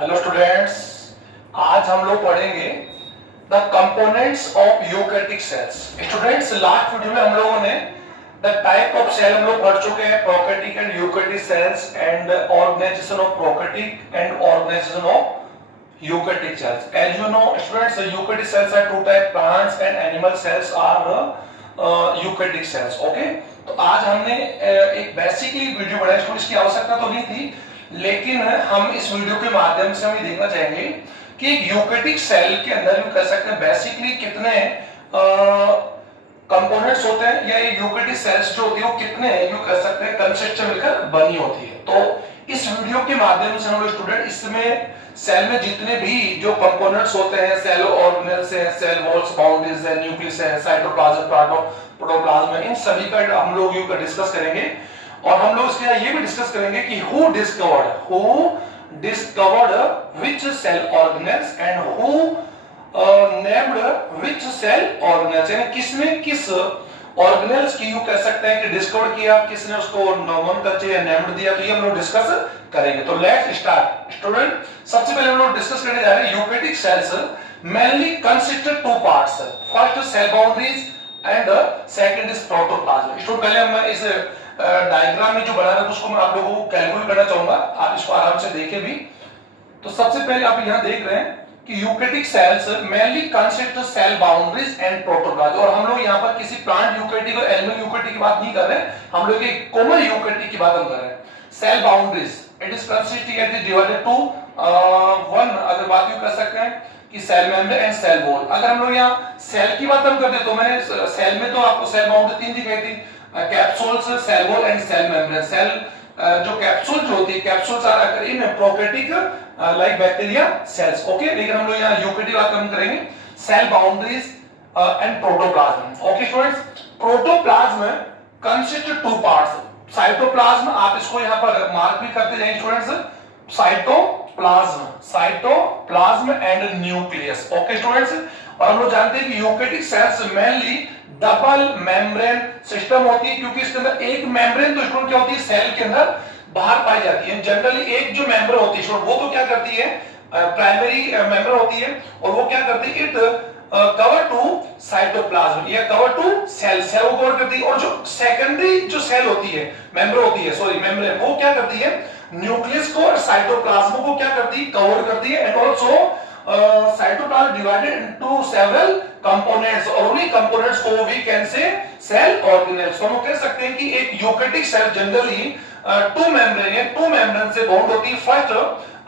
Hello students, आज हम लोग पढ़ेंगे the components of eukaryotic sales. Students, last video में हम लोगों ने द टाइप ऑफ सेल हम लोग पढ़ चुके हैं, prokaryotic and eukaryotic cells and organisation of prokaryotic and organisation of eukaryotic cells. As you know students, eukaryotic cells are two type, plants and animal cells are eukaryotic cells. Okay, तो आज हमने एक basically video बनाई, इसकी आवश्यकता तो नहीं थी, लेकिन हम इस वीडियो के माध्यम से हम ये देखना चाहेंगे कि एक यूकैरियोटिक सेल के अंदर हम कह सकते हैं बेसिकली कितने कंपोनेंट्स होते हैं, या ये यूकैरियोटिक सेल्स जो होती है वो कितने यू कह सकते हैं कंसेप्ट से मिलकर बनी होती है। तो इस वीडियो के माध्यम से हम लोग स्टूडेंट इसमें सेल में जितने भी जो कंपोनेंट्स होते हैं, सेल ऑर्गेनेल्स है, सेल वॉल्स, बाउंड्रीज है, न्यूक्लियस है, साइटोप्लाज्म, प्रोटोप्लाज्म है, इन सभी का हम लोग यू डिस्कस करेंगे। और हम लोग इसके ये भी डिस्कस करेंगे कि who discovered which cell organelles and who named which cell organelles, यानी किसने किस ऑर्गेनेल्स की यू कह सकते हैं कि डिस्कवर किया, किसने उसको नोमेनक्लेचर या नेम्ड दिया, तो ये हम लोग डिस्कस करेंगे। तो लेट्स स्टार्ट स्टूडेंट। सबसे पहले हम लोग डिस्कस करने जा रहे हैं eukaryotic cells mainly consist two parts, first cell boundaries and second is protoplasm. Student, पहले हम इस डायग्राम में जो बना रहा है उसको मैं आप लोगों को कैलकुलेट करना चाहूंगा, आप इसको आराम से देखें भी। तो सबसे पहले आप यहां देख रहे हैं कि eukaryotic cells mainly consist cell boundaries and protoplasm, और हम लोग यहां पर किसी प्लांट यूकैरियोटिक और एनिमल यूकैरियोटिक की बात नहीं कर रहे हैं, हम लोग एक कॉमन यूकैरियोटिक की बात हम कर रहे हैं। Cell boundaries it is consisting it is divided to one, अगर बात यू कर सकते हैं कि cell membrane and cell wall. अगर हम लोग यहां सेल की बात हम करते तो मैंने सेल में तो आपको सेल बाउंड्री तीन दिखाई थी, capsules, cell wall and cell membrane. Cell जो कैप्सूल जो होती है, capsules are occur in prokaryotic like bacteria cells. Okay, लेकिन हम लोग यहां यूकैरियोटिक बात हम करेंगे, cell boundaries and protoplasm. Okay students, protoplasm consist two parts. Cytoplasm, आप इसको यहां पर मार्क भी करते जाएंगे students, cytoplasm and nucleus. Okay students, और हम लोग जानते हैं कि eukaryotic cells mainly double membrane system होती है, क्योंकि इसके अंदर एक मेम्ब्रेन तो स्टूडेंट क्या होती है सेल के अंदर बाहर पाई जाती है। जनरली एक जो मेंबर होती है वो तो क्या करती है, प्राइमरी मेंबर होती है, और वो क्या करती है, इट कवर टू साइटोप्लाज्म या कवर टू सेल को कवर करती है। और जो सेकेंडरी जो सेल होती है, मेंबर होती है, सॉरी मेम्ब्रेन, वो क्या करती है, न्यूक्लियस को और साइटोप्लाज्म को क्या करती है, कवर करती है। And also cytoplasm divided into several components, और उन्हीं कंपोनेंट्स को we can say cell organelles. हम कह सकते हैं कि एक eukaryotic cell generally two membrane से बाउंड होती है। फर्स्ट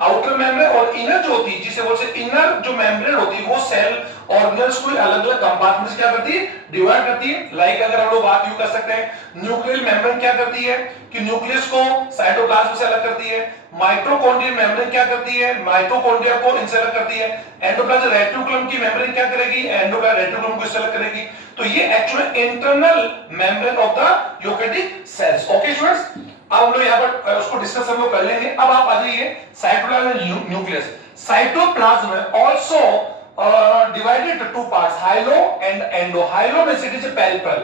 आउटर मेम्ब्रेन और इनर जो होती है, जिसे बोलते हैं इनर जो मेम्ब्रेन होती है, वो सेल ऑर्गेनेल्स को अलग अलग कंपार्टमेंट्स क्या करती है, डिवाइड करती है। लाइक अगर हम लोग बात यू कर सकते हैं, न्यूक्लियर मेम्ब्रेन क्या करती है कि न्यूक्लियस को साइटोप्लाज्म से अलग करती है। माइटोकॉन्ड्रियल मेम्ब्रेन क्या करती है, माइटोकॉन्ड्रिया को इनसे अलग करती है। एंडोप्लाज्म रेटिकुलम की मेम्ब्रेन क्या करेगी, एंडोप्लाज्म रेटिकुलम को इससे अलग करेगी। तो ये actually internal membrane of the eukaryotic cells. Okay students, अब हम लोग यहाँ पर उसको डिस्कस हम लोग कर लेंगे। अब आप आ जाइए cytoplasm nucleus. Cytoplasm also divided to parts, hyalo and endo. Hyalo में it is peripheral,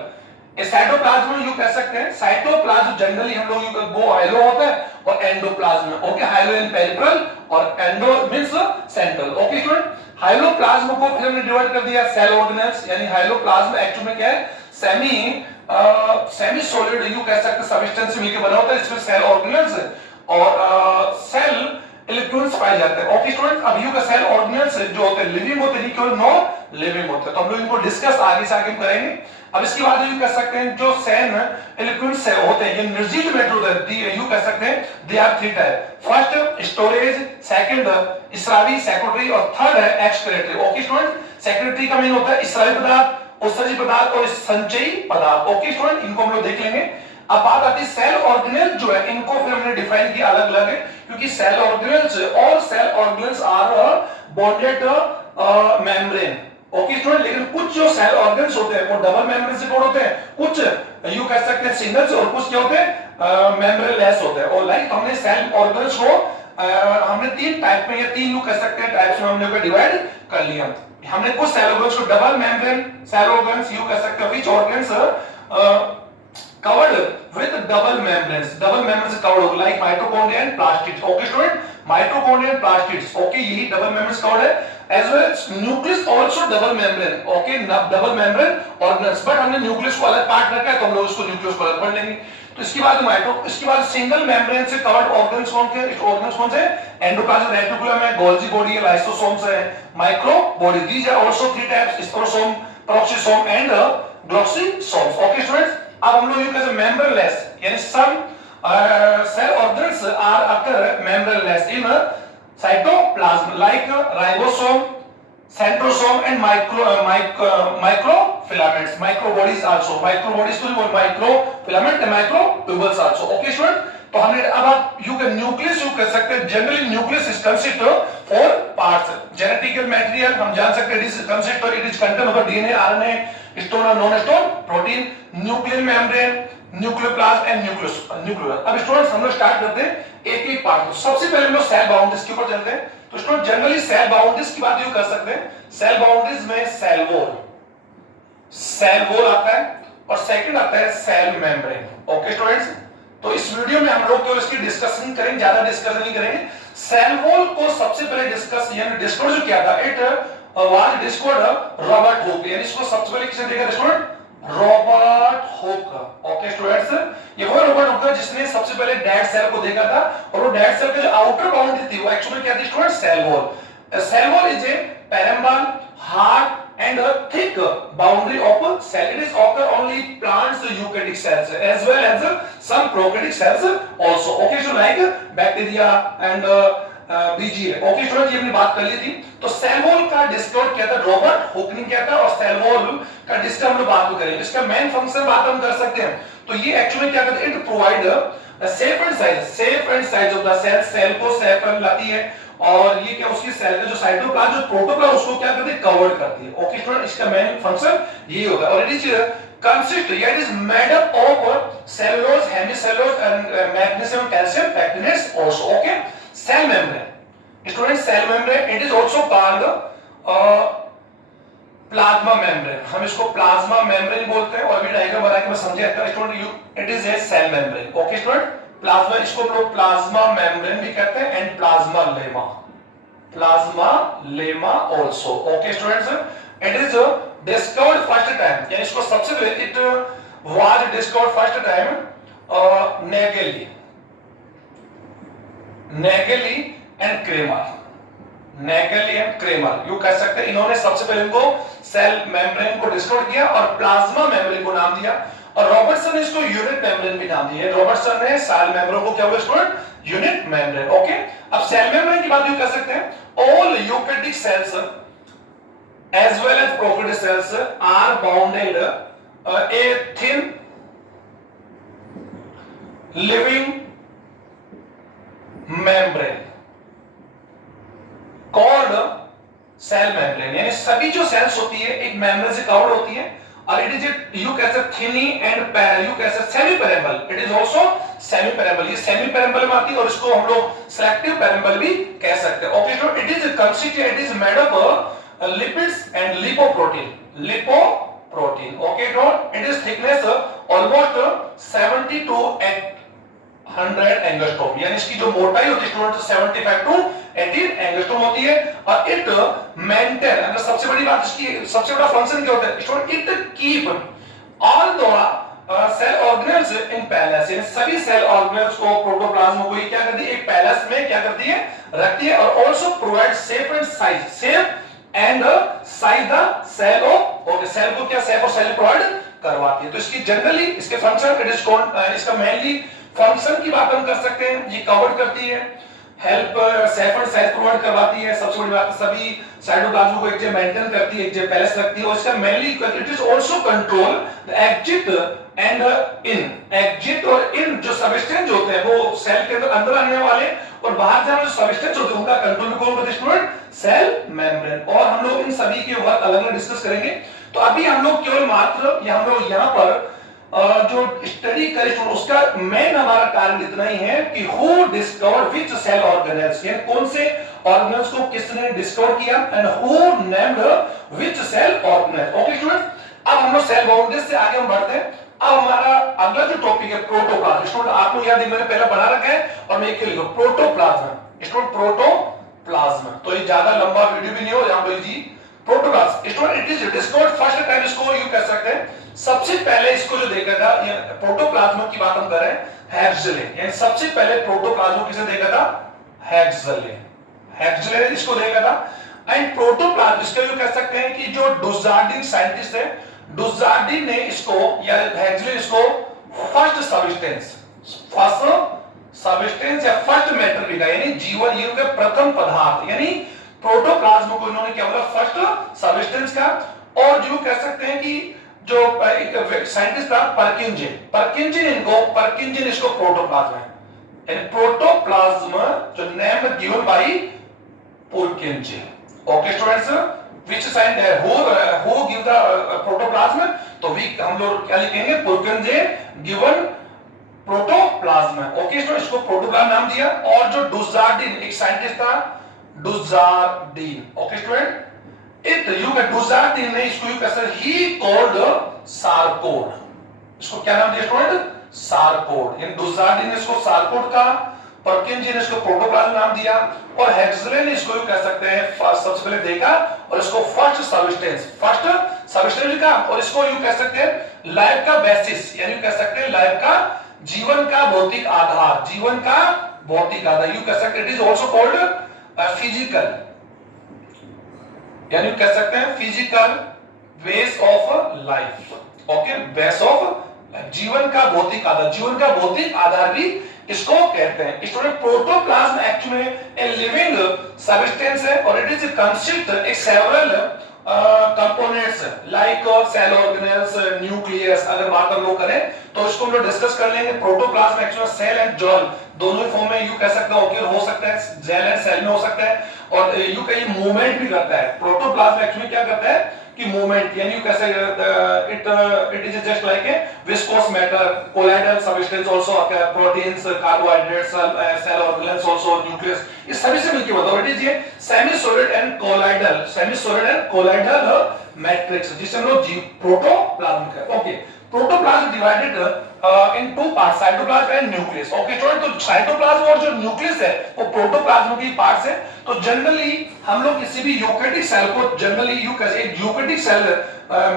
cytoplasm you कह सकते हैं। साइटोप्लाज्म जनरली हम लोग वो हाइलो होता है और एंडोप्लाज्म। ओके, हाइलो इन पेरिफेरल और endo means central. Okay student, hyaloplasm को फिर हमने डिवाइड कर दिया सेल ऑर्गेनेल्स, यानी हाइलोप्लाज्म एक्चुअली में क्या है, सेमी सॉलिड यू कह सकते हैं सब्सटेंस से मिलकर बना होता है। इसमें सेल ऑर्गेनेल्स और सेल इलेक्ट्रॉन्स पाए जाते हैं। ओके स्टूडेंट, अब यू का सेल ऑर्गेनेल्स जो होते हैं लिविंग होते हैं, केवल नॉन लिविंग होते हैं। तो हम लोग इनको डिस्कस आगे से आगे करेंगे। अब इसके बाद यू कह सकते हैं जो सेल इलेक्ट्रॉन्स होते हैं, ये निर्जीव मेटल होते हैं, यू कह सकते हैं they are three type. First storage, second स्रावी सेक्रेटरी, और थर्ड है एक्सक्रीटरी। ओके स्टूडेंट, सेक्रेटरी का मीन होता है स्रावी पदार्थ, उत्सर्जी पदार्थ और संचयी पदार्थ। ओके स्टूडेंट, इनको हम लोग देख लेंगे। अब बात आती है सेल ऑर्गेनेल जो है, इनको फिर हमने डिफाइन किया अलग अलग है, क्योंकि सेल ऑर्गेनेल्स और cell organelles are bonded membrane. Okay student, लेकिन कुछ जो सेल ऑर्गेन्स होते हैं वो डबल मेम्ब्रेन से कोड होते हैं, कुछ यू कह सकते हैं सिंगल से, और कुछ क्या होते हैं मेम्ब्रेन लेस होते हैं। और लाइक हमने सेल ऑर्गेन्स को हमने तीन टाइप में या तीन यू कह सकते हैं टाइप्स में हमने डिवाइड कर लिया। हमने कुछ सेल ऑर्गेन्स को डबल मेम्ब्रेन सेल ऑर्गेन्स यू कह सकते हैं, which organs covered with double membranes से covered होगा, like mitochondria and plastids. Okay student, mitochondria and plastids, okay, यही डबल मेम्ब्रेन कवर्ड है, as well as nucleus also double membrane, okay, double membrane organelles, but हमने न्यूक्लियस को अलग part रखा है तो हम लोग उसको न्यूक्लियस को अलग पढ़ लेंगे। तो इसके बाद इसके बाद सिंगल मेम्ब्रेन से कवर्ड ऑर्गन्स कौन से? एंडोप्लाज्मिक रेटिकुलम है, गोल्जी बॉडी है, लाइसोसोम्स है, micro body, these are also three types, spherosome, peroxisome and glyoxysomes, okay students. अब हम लोग यूज मेम्ब्रेनलेस, यानी सम cell organs are occur membraneless in cytoplasm like ribosome, centrosome and microfilaments, microbodies also, microbodies to microfilament and microtubules also, okay student। तो हमने अब आप you can nucleus you कह सकते हैं, generally nucleus is consist four parts, genetical material हम जान सकते हैं, इट इज कंसिस्ट और it is contain of DNA, RNA, stone, non histone protein, nuclear membrane, nucleoplasm and nucleus. अब स्टूडेंट्स हम लोग स्टार्ट करते हैं एक एक पार्ट। सबसे पहले हम लोग सेल बाउंड्रीज के ऊपर चलते हैं। तो स्टूडेंट जनरली सेल बाउंड्रीज की बात यू कर सकते हैं, सेल बाउंड्रीज में सेल वॉल आता है और सेकंड आता है सेल मेम्ब्रेन, ओके स्टूडेंट्स। तो इस वीडियो में हम लोग केवल इसकी डिस्कशन करेंगे, ज्यादा डिस्कशन नहीं करेंगे। सेल वॉल को सबसे पहले डिस्कवर जो किया था, it was discovered Robert Hooke, यानी इसको सबसे पहले किसने देखा student? Robert Hooke, okay students. ये वो रॉबर्ट हुक था जिसने सबसे पहले डेड सेल को देखा था, और वो डेड सेल का जो आउटर बाउंड्री थी वो एक्चुअली क्या थी student? Cell wall. Cell wall is a permeable hard and a thick boundary of a cell. It is occur only plants, eukaryotic cells as well as some prokaryotic cells also, okay, so like bacteria and BGA, okay student, ये हमने बात कर ली थी। तो cell wall का discover किया था Robert Hooke ने किया था, और सेल वॉल का डिस्कवर हम लोग बात करेंगे। इसका मेन फंक्शन बात हम कर सकते हैं। तो ये एक्चुअली क्या करता है? It provide shape and size of the cell, cell को सेफ कर लाती है, और ये क्या उसकी सेल का जो साइटोप्लाज्म जो प्रोटोप्लाज्म उसको क्या करती है? कवर करती है, ओके स्टूडेंट। इसका मेन फंक्शन ये होगा, और it is consist, it is made up of cellulose, hemicellulose and magnesium, calcium, pectinates also, okay. Cell membrane student, cell membrane it is also called plasma membrane, हम इसको plasma membrane बोलते हैं, और अभी diagram बना के मैं समझाता student. It is a cell membrane, okay student. Plasma, इसको लोग प्लाज्मा मेम्ब्रेन भी कहते हैं and plasmalemma also, okay students. It is discovered first time, यानी इसको सबसे पहले it was discovered first time Nageli and Cramer, you कह सकते हैं, इन्होंने सबसे पहले इनको सेल मेम्ब्रेन को डिस्कवर किया और प्लाज्मा मेम्ब्रेन को नाम दिया, और रॉबर्टसन ने इसको यूनिट मेम्ब्रेन भी नाम दिया। रॉबर्टसन ने सेल मेम्ब्रेन को क्या बोला स्टूडेंट? Unit membrane, okay. अब सेल मेम्ब्रेन की बात यू कर सकते हैं, all eukaryotic cells as well as prokaryotic cells are bounded a thin living membrane called cell membrane, यानी सभी जो सेल्स होती है एक मेम्ब्रेन से कवर्ड होती है, और it is you can say thinny and you can say semi permeable, it is also semi permeable, ये सेमी पेरिम्बल में आती है, और इसको हम लोग सेलेक्टिव पेरिम्बल भी कह सकते हैं, ओके। तो it is constitute, it is made up lipids and lipoprotein, okay. तो it is thickness almost 70 to 100 angstrom, यानी इसकी जो मोटाई होती है 75 to 80 एंगस्ट्रोम होती है, और इट मेंटेन, अगर सबसे बड़ी बात इसकी सबसे बड़ा फंक्शन क्या होता है student? It keep all the cell organelles in place, यानी सभी सेल ऑर्गेनेल्स को, प्रोटोप्लाज्म को क्या करती है? एक पैलेस में क्या करती है? रखती है, और also provide shape and size the cell of, okay, cell को क्या सेफ और साइज प्रोवाइड करवाती है। तो इसकी जनरली इसके फंक्शन, इट इज कॉल्ड, इसका मेनली फंक्शन की बात हम कर सकते हैं, ये कवर करती है, help safe and size provide करवाती है, सबसे बड़ी बात सभी साइटोप्लाज्म को एक जगह मेंटेन करती है, एक जगह पैलेस रखती है, और इसका mainly it is also control the exit and exit और इन जो सबस्टेंस होते हैं वो सेल के अंदर आने वाले और बाहर जाने जो सबस्टेंस होते हैं उनका कंट्रोल भी कौन करता है स्टूडेंट? सेल मेम्ब्रेन, और हम लोग इन सभी के वर्क अलग-अलग डिस्कस करेंगे। तो अभी हम लोग केवल मात्र हम लोग यहाँ पर जो स्टडी करें उसका मेन हमारा कारण इतना ही है कि who discovered which cell organelles, यानी कौन से ऑर्गेनेल्स को किसने डिस्कवर किया, and who named which cell organelle, okay student. अब हम लोग सेल बाउंड्रीज से आगे हम बढ़ते हैं। अब हमारा अगला जो टॉपिक है प्रोटोप्लाज्म, स्टूडेंट आप लोग याद है मैंने पहले बना रखा है, और मैं एक लिखो प्रोटोप्लाज्म, स्टूडेंट प्रोटोप्लाज्म। तो ये ज्यादा लंबा वीडियो भी नहीं हो, यहां पर जी protoplasm student it is discovered first time, इसको यू कह सकते हैं सबसे पहले इसको जो देखा था, ये प्रोटोप्लाज्म की बात हम कर रहे हैं, हैक्सले, यानी सबसे पहले प्रोटोप्लाज्म किसे देखा था, हैक्सले, हैक्सले ने इसको देखा था। एंड प्रोटोप्लाज्म इसको यू कह सकते हैं कि जो डुजार्डिन साइंटिस्ट है, डुजार्डिन ने इसको या हैक्सले इसको फर्स्ट सब्सटेंस या फर्स्ट मैटर लिखा, यानी जीवन जीव के प्रथम पदार्थ, यानी प्रोटोप्लाज्म को इन्होंने क्या बोला, फर्स्ट सब्सटेंस का। और जो कह सकते हैं कि जो एक साइंटिस्ट था परकिंजिन इसको प्रोटोप्लाज्म है, यानी प्रोटोप्लाज्म जो name given by Purkinje. Okay students, which scientist who give the protoplasm, तो हम लोग क्या लिखेंगे, Purkinje given protoplasm. Okay student, इसको प्रोटोप्लाज्म नाम दिया। और जो डुजार्डिन एक साइंटिस्ट था, डुजार्डिन, ओके स्टूडेंट, डुजार्डिन ने इसको यू कैसे ही कॉल्ड सारकोड, इसको क्या नाम दिया स्टूडेंट, सारकोड, यानी डुजार्डिन ने इसको सारकोड का, परकिंजिन ने इसको प्रोटोप्लाज्म नाम दिया, और हैक्सले ने इसको यू कह सकते हैं सबसे पहले देखा और इसको फर्स्ट सब्सटेंस लिखा, और इसको यू कह सकते हैं लाइफ का बेसिस, यानी कह सकते हैं लाइफ का, जीवन का भौतिक आधार, जीवन का भौतिक आधार, यू कह सकते हैं। It is also called physical, यानी कह सकते हैं physical base of life, okay, base of जीवन का भौतिक आधार, जीवन का भौतिक आधार भी इसको कहते हैं। Student protoplasm actually a living substance है, और it is consist of several components like cell organelles, nucleus. अगर बात हम लोग करें तो इसको हम लोग डिस्कस कर लेंगे। Protoplasm actually sol and gel दोनों फॉर्म में यू कह सकते हो, हो सकता है जेल एंड सेल में हो सकता है, और यू कहीं मूवमेंट भी करता है। प्रोटोप्लाज्म एक्चुअली क्या करता है कि मूवमेंट, यानी कैसे it is just like a viscous matter, colloidal substance also, proteins, carbohydrates, cell organelles also, nucleus, इस सभी से मिलकर बनता है। इट इज ये semi solid and colloidal matrix, जिसे हम लोग प्रोटोप्लाज्म कहते हैं। Okay, protoplasm divided in two parts, cytoplasm and nucleus. Okay student, तो साइटोप्लाज्म और जो न्यूक्लियस है वो प्रोटोप्लाज्म की पार्ट्स है। तो जनरली हम लोग किसी भी यूकेरियोटिक सेल को जनरली एक eukaryotic cell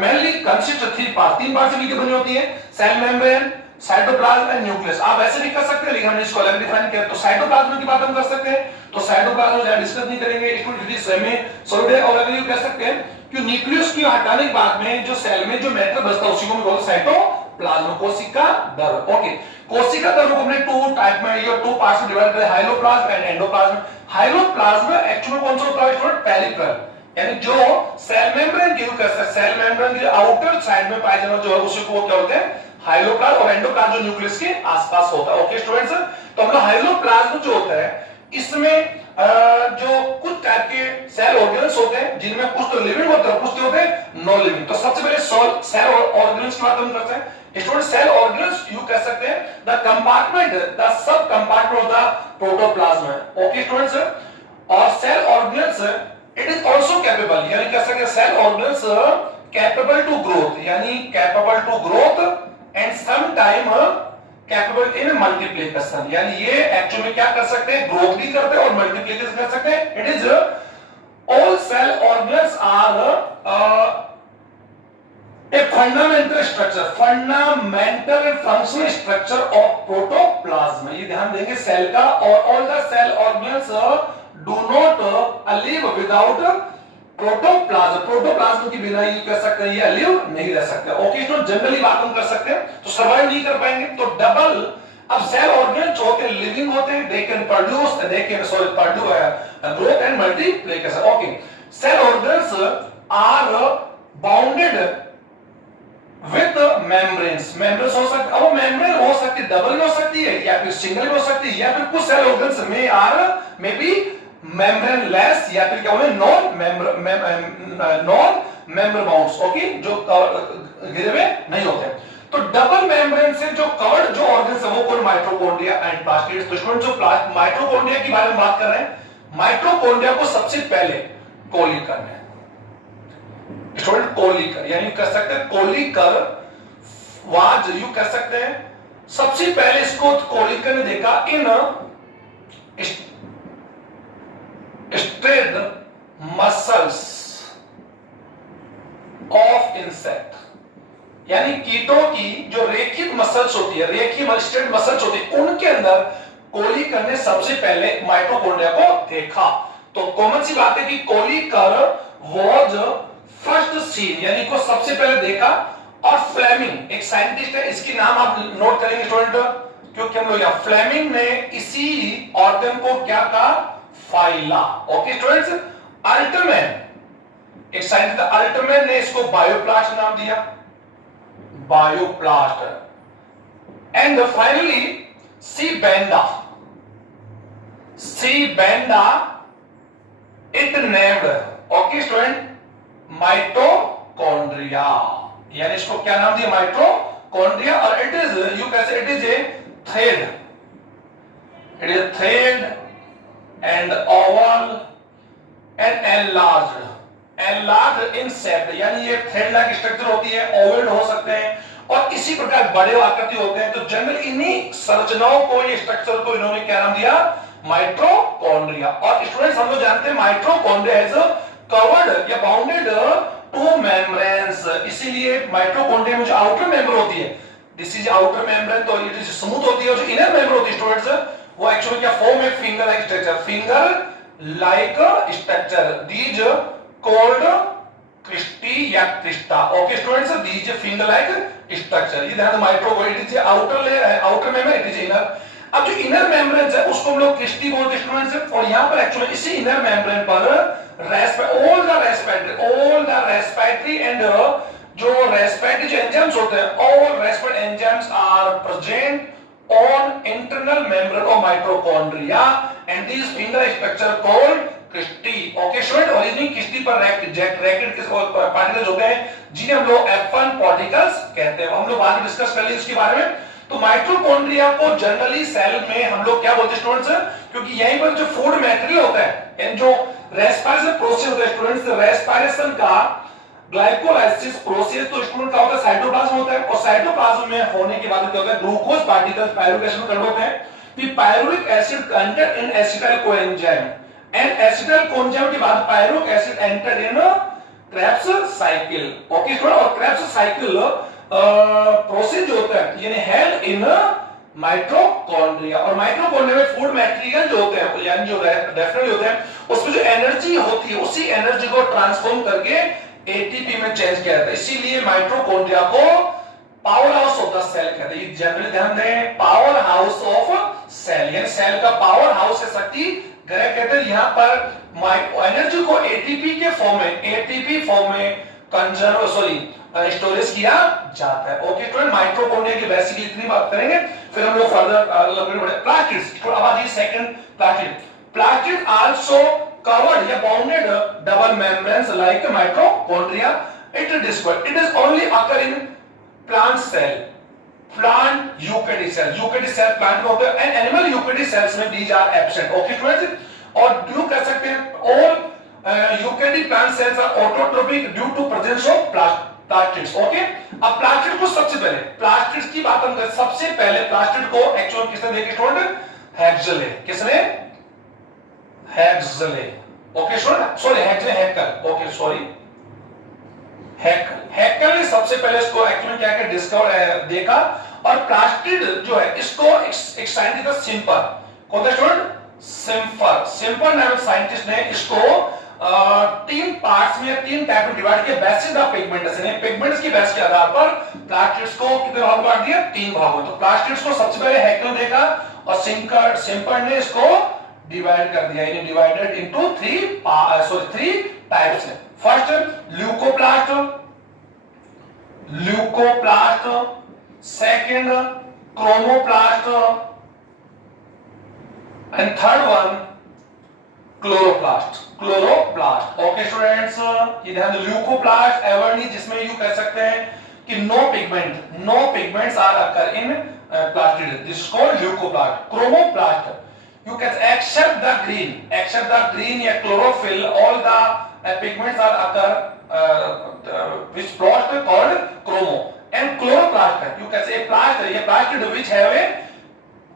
mainly consist of तीन पार्ट से मिलकर बनी होती है, cell membrane, cytoplasm and nucleus. आप ऐसे भी कर सकते हैं, लेकिन हमने इसको अलग डिफाइन किया। तो साइटोप्लाज्म की बात हम कर सकते हैं, तो साइटोप्लाज्म ज्यादा डिस्कस नहीं करेंगे, इसको सेमी सॉलिड है। और अगर ये कह सकते हैं कि न्यूक्लियस की हटाने के बाद में जो सेल में जो मैटर बचता है उसी को हम बोलते हैं साइटोप्लाज्म, कोशिका द्रव्य। ओके, कोशिका द्रव्य को हमने टू टाइप में या टू पार्ट्स में डिवाइड किया, hyaloplasm and endoplasm. Hyaloplasm actually कौन सा होता है स्टूडेंट, पेरिफेरल, यानी जो सेल मेम्ब्रेन की सेल मेम्ब्रेन के आउटर साइड में पाया जाना जो है उसी को क्या बोलते हैं हाइलोप्लाज्म, और एंडोप्लाज्म जो न्यूक्लियस के आसपास होता है। ओके स्टूडेंट्स, तो हम लोग हाइलोप्लाज्म जो होता है इसमें जो कुछ टाइप के सेल ऑर्गेनल्स होते हैं, जिनमें कुछ तो लिविंग होते हैं, कुछ होते हैं नॉन लिविंग। तो सबसे पहले सेल ऑर्गेनल्स की बात हम करते हैं। स्टूडेंट, सेल ऑर्गेनल्स यू कह सकते हैं the compartment, the sub compartment of the protoplasm. Okay students, और cell organelles it is also capable, यानी कह सकते हैं cell organelles capable to growth, यानी capable to growth and some time capable in multiplication, यानी ये एक्चुअली में क्या कर सकते हैं, ग्रोथ भी करते हैं और मल्टीप्लिकेशन कर सकते हैं। It is all cell organelles are a fundamental functional structure of protoplasm। ये ध्यान देंगे सेल का, और all the cell organelles do not live without protoplasm. Protoplasm की बिना ये कर सकते हैं, ये लिव नहीं रह सकते। ओके, तो जनरली बात हम कर सकते हैं, तो सर्वाइव नहीं कर पाएंगे। तो डबल, अब सेल ऑर्गेनल जो होते हैं लिविंग होते हैं, they can produce, they can growth and multiplication. Okay, cell organelles are bounded with membranes, membranes हो सकते, अब मेम्ब्रेन हो सकती है डबल में हो सकती है, या फिर सिंगल में हो सकती है, या फिर कुछ सेल ऑर्गेन्स में are may be membrane less, या फिर क्या बोले नॉन मेम्ब्रेन बाउंड्स, ओके, जो घिरे हुए नहीं होते। तो डबल मेम्ब्रेन से जो कवर्ड जो ऑर्गन्स है वो कौन, माइटोकॉन्ड्रिया एंड प्लास्टिड्स। तो स्टूडेंट, जो माइटोकॉन्ड्रिया के बारे में बात कर रहे हैं, माइटोकॉन्ड्रिया को सबसे पहले कोलिकर में, स्टूडेंट कोलिकर, यानी कह सकते हैं कोलिकर वाज, यू कह सकते हैं सबसे पहले इसको कोलिकर ने देखा in straight muscles of insect, यानी कीटों की जो रेखित मसल्स होती है, रेखीय स्ट्रेट मसल्स होती है, उनके अंदर कोलिकर ने सबसे पहले माइटोकॉन्ड्रिया को देखा। तो कॉमन सी बात है कि कोलिकर वॉज फर्स्ट सीन, यानी को सबसे पहले देखा। और फ्लेमिंग एक साइंटिस्ट है, इसकी नाम आप नोट करेंगे स्टूडेंट, क्योंकि हम लोग यहां फ्लेमिंग ने इसी ऑर्गन को क्या कहा, फाइला। ओके स्टूडेंट्स, अल्टमैन एक साइंटिस्ट अल्टमैन ने इसको बायोप्लास्ट नाम दिया, bioblast. And finally C Benda it named, okay student, mitochondria, यानी इसको क्या नाम दिया, माइटोकॉन्ड्रिया। और इट इज, यू कैसे, it is a thread, it is thread and oval and enlarged in shape, यानी ये थ्रेड लाइक स्ट्रक्चर होती है, ओवल हो सकते हैं और इसी प्रकार बड़े आकृति होते हैं। तो जनरल इन्हीं संरचनाओं को, ये स्ट्रक्चर को इन्होंने क्या नाम दिया, माइटोकॉन्ड्रिया। और स्टूडेंट्स हम लोग जानते हैं माइटोकॉन्ड्रिया इज कवर्ड या बाउंडेड टू मेम्ब्रेन्स, इसीलिए माइटोकॉन्ड्रिया में जो आउटर मेंबर होती है, दिस इज आउटर मेम्ब्रेन, तो इट इज स्मूथ होती है। और जो इनर मेंबर होती है स्टूडेंट्स, वो एक्चुअली क्या फॉर्म है, finger like structure, finger like structure, these called cristae या crista. Okay students, these finger like structure, ये ध्यान, mitochondria it is outer layer है, outer member, it is inner. अब जो इनर मेम्ब्रेन है उसको हम लोग क्रिस्टी बोलते हैं स्टूडेंट्स। और यहां पर एक्चुअली इसी इनर मेम्ब्रेन पर all the respiratory and जो respiratory जो enzymes होते हैं, all respiratory enzymes are present on internal membrane of mitochondria and these finger structure called cristae. Okay student, और इन्हीं क्रिस्टी पर रैकेट पार्टिकल्स होते हैं जिन्हें हम लोग F1 पार्टिकल्स कहते हैं। हम लोग बाद में डिस्कस कर लेंगे इसके बारे में। तो माइटोकॉन्ड्रिया को जनरली सेल में हम लोग क्या बोलते हैं स्टूडेंट्स, क्योंकि यहीं पर जो फूड मटेरियल होता है, जो रेस्पिरेशन प्रोसेस होता है स्टूडेंट्स, रेस्पिरेशन का ग्लाइकोलाइसिस प्रोसेस तो स्टूडेंट का होता है साइटोप्लाज्म होता है, और साइटोप्लाज्म में होने के बाद क्या होता है, ग्लूकोज पार्टिकल्स पायरुविक एसिड में कन्वर्ट होते हैं। फिर pyruvic acid content in acetyl coenzyme and acetyl coenzyme के बाद pyruvic acid enter in Krebs cycle. Okay student, और क्रेब्स साइकिल प्रोसेस जो होता है यानी हेल्ड इन माइटोकॉन्ड्रिया। और माइटोकॉन्ड्रिया में फूड मटेरियल जो होते हैं, यानी जो डेफिनेटली होते हैं, उसमें जो एनर्जी होती है उसी एनर्जी को ट्रांसफॉर्म करके एटीपी में चेंज किया जाता है। इसीलिए माइटोकॉन्ड्रिया को power house of the cell कहते हैं। जनरली ध्यान दें, पावर हाउस ऑफ सेल, यानी सेल का पावर हाउस है, शक्ति ग्रह कहते हैं। यहां पर एनर्जी को एटीपी के फॉर्म में, एटीपी फॉर्म में कंजर्व स्टोरेज किया जाता है। ओके स्टूडेंट, माइटोकॉन्ड्रिया की बेसिकली इतनी बात करेंगे, फिर हम लोग फर्दर प्लास्टिड्स। अब आ जाइए second, plastid. Plastid also covered या bounded double membranes like mitochondria. It is only occur in plant cell, plant eukaryotic cell, eukaryotic cell plant में होते हैं, एंड एनिमल यूकेरियोटिक सेल्स में these are absent. Okay students, और you कह सकते हैं all eukaryotic plant cells are autotrophic due to presence of plastids. Okay, अब plastid को सबसे पहले, प्लास्टिड की बात हम करें, सबसे पहले प्लास्टिड को एक्चुअल किसने देखी स्टूडेंट, हेक्सले। किसने, Huxley. Okay student, sorry Huxley, Haeckel, okay sorry Haeckel ने सबसे पहले इसको एक्चुअली क्या क्या डिस्कवर देखा। और प्लास्टिड जो है इसको एक साइंटिस्ट था सिंपर, कौन था स्टूडेंट, सिंपर नाम साइंटिस्ट ने इसको तीन पार्ट्स में, तीन टाइप में डिवाइड किया। बेसिस ऑफ पिगमेंट्स, यानी पिगमेंट्स की बेस के आधार पर प्लास्टिड्स को कितने भाग बांट दिया, तीन भागों। तो प्लास्टिड्स को सबसे पहले हैक्कल देखा और सिंपर ने इसको डिवाइड कर दिया, यानी डिवाइडेड इनटू थ्री टाइप्स है। First leucoplast, second chromoplast and third one chloroplast. Okay students, ये ध्यान दो, ल्यूकोप्लास्ट एवर्नी, जिसमें यू कह सकते हैं कि no pigments are occur in plastid, this is called leucoplast. Chromoplast, you can except the green या chlorophyll, all the pigments are occur which plast called chromo, and chloroplast you can say plast, ये plastid which have a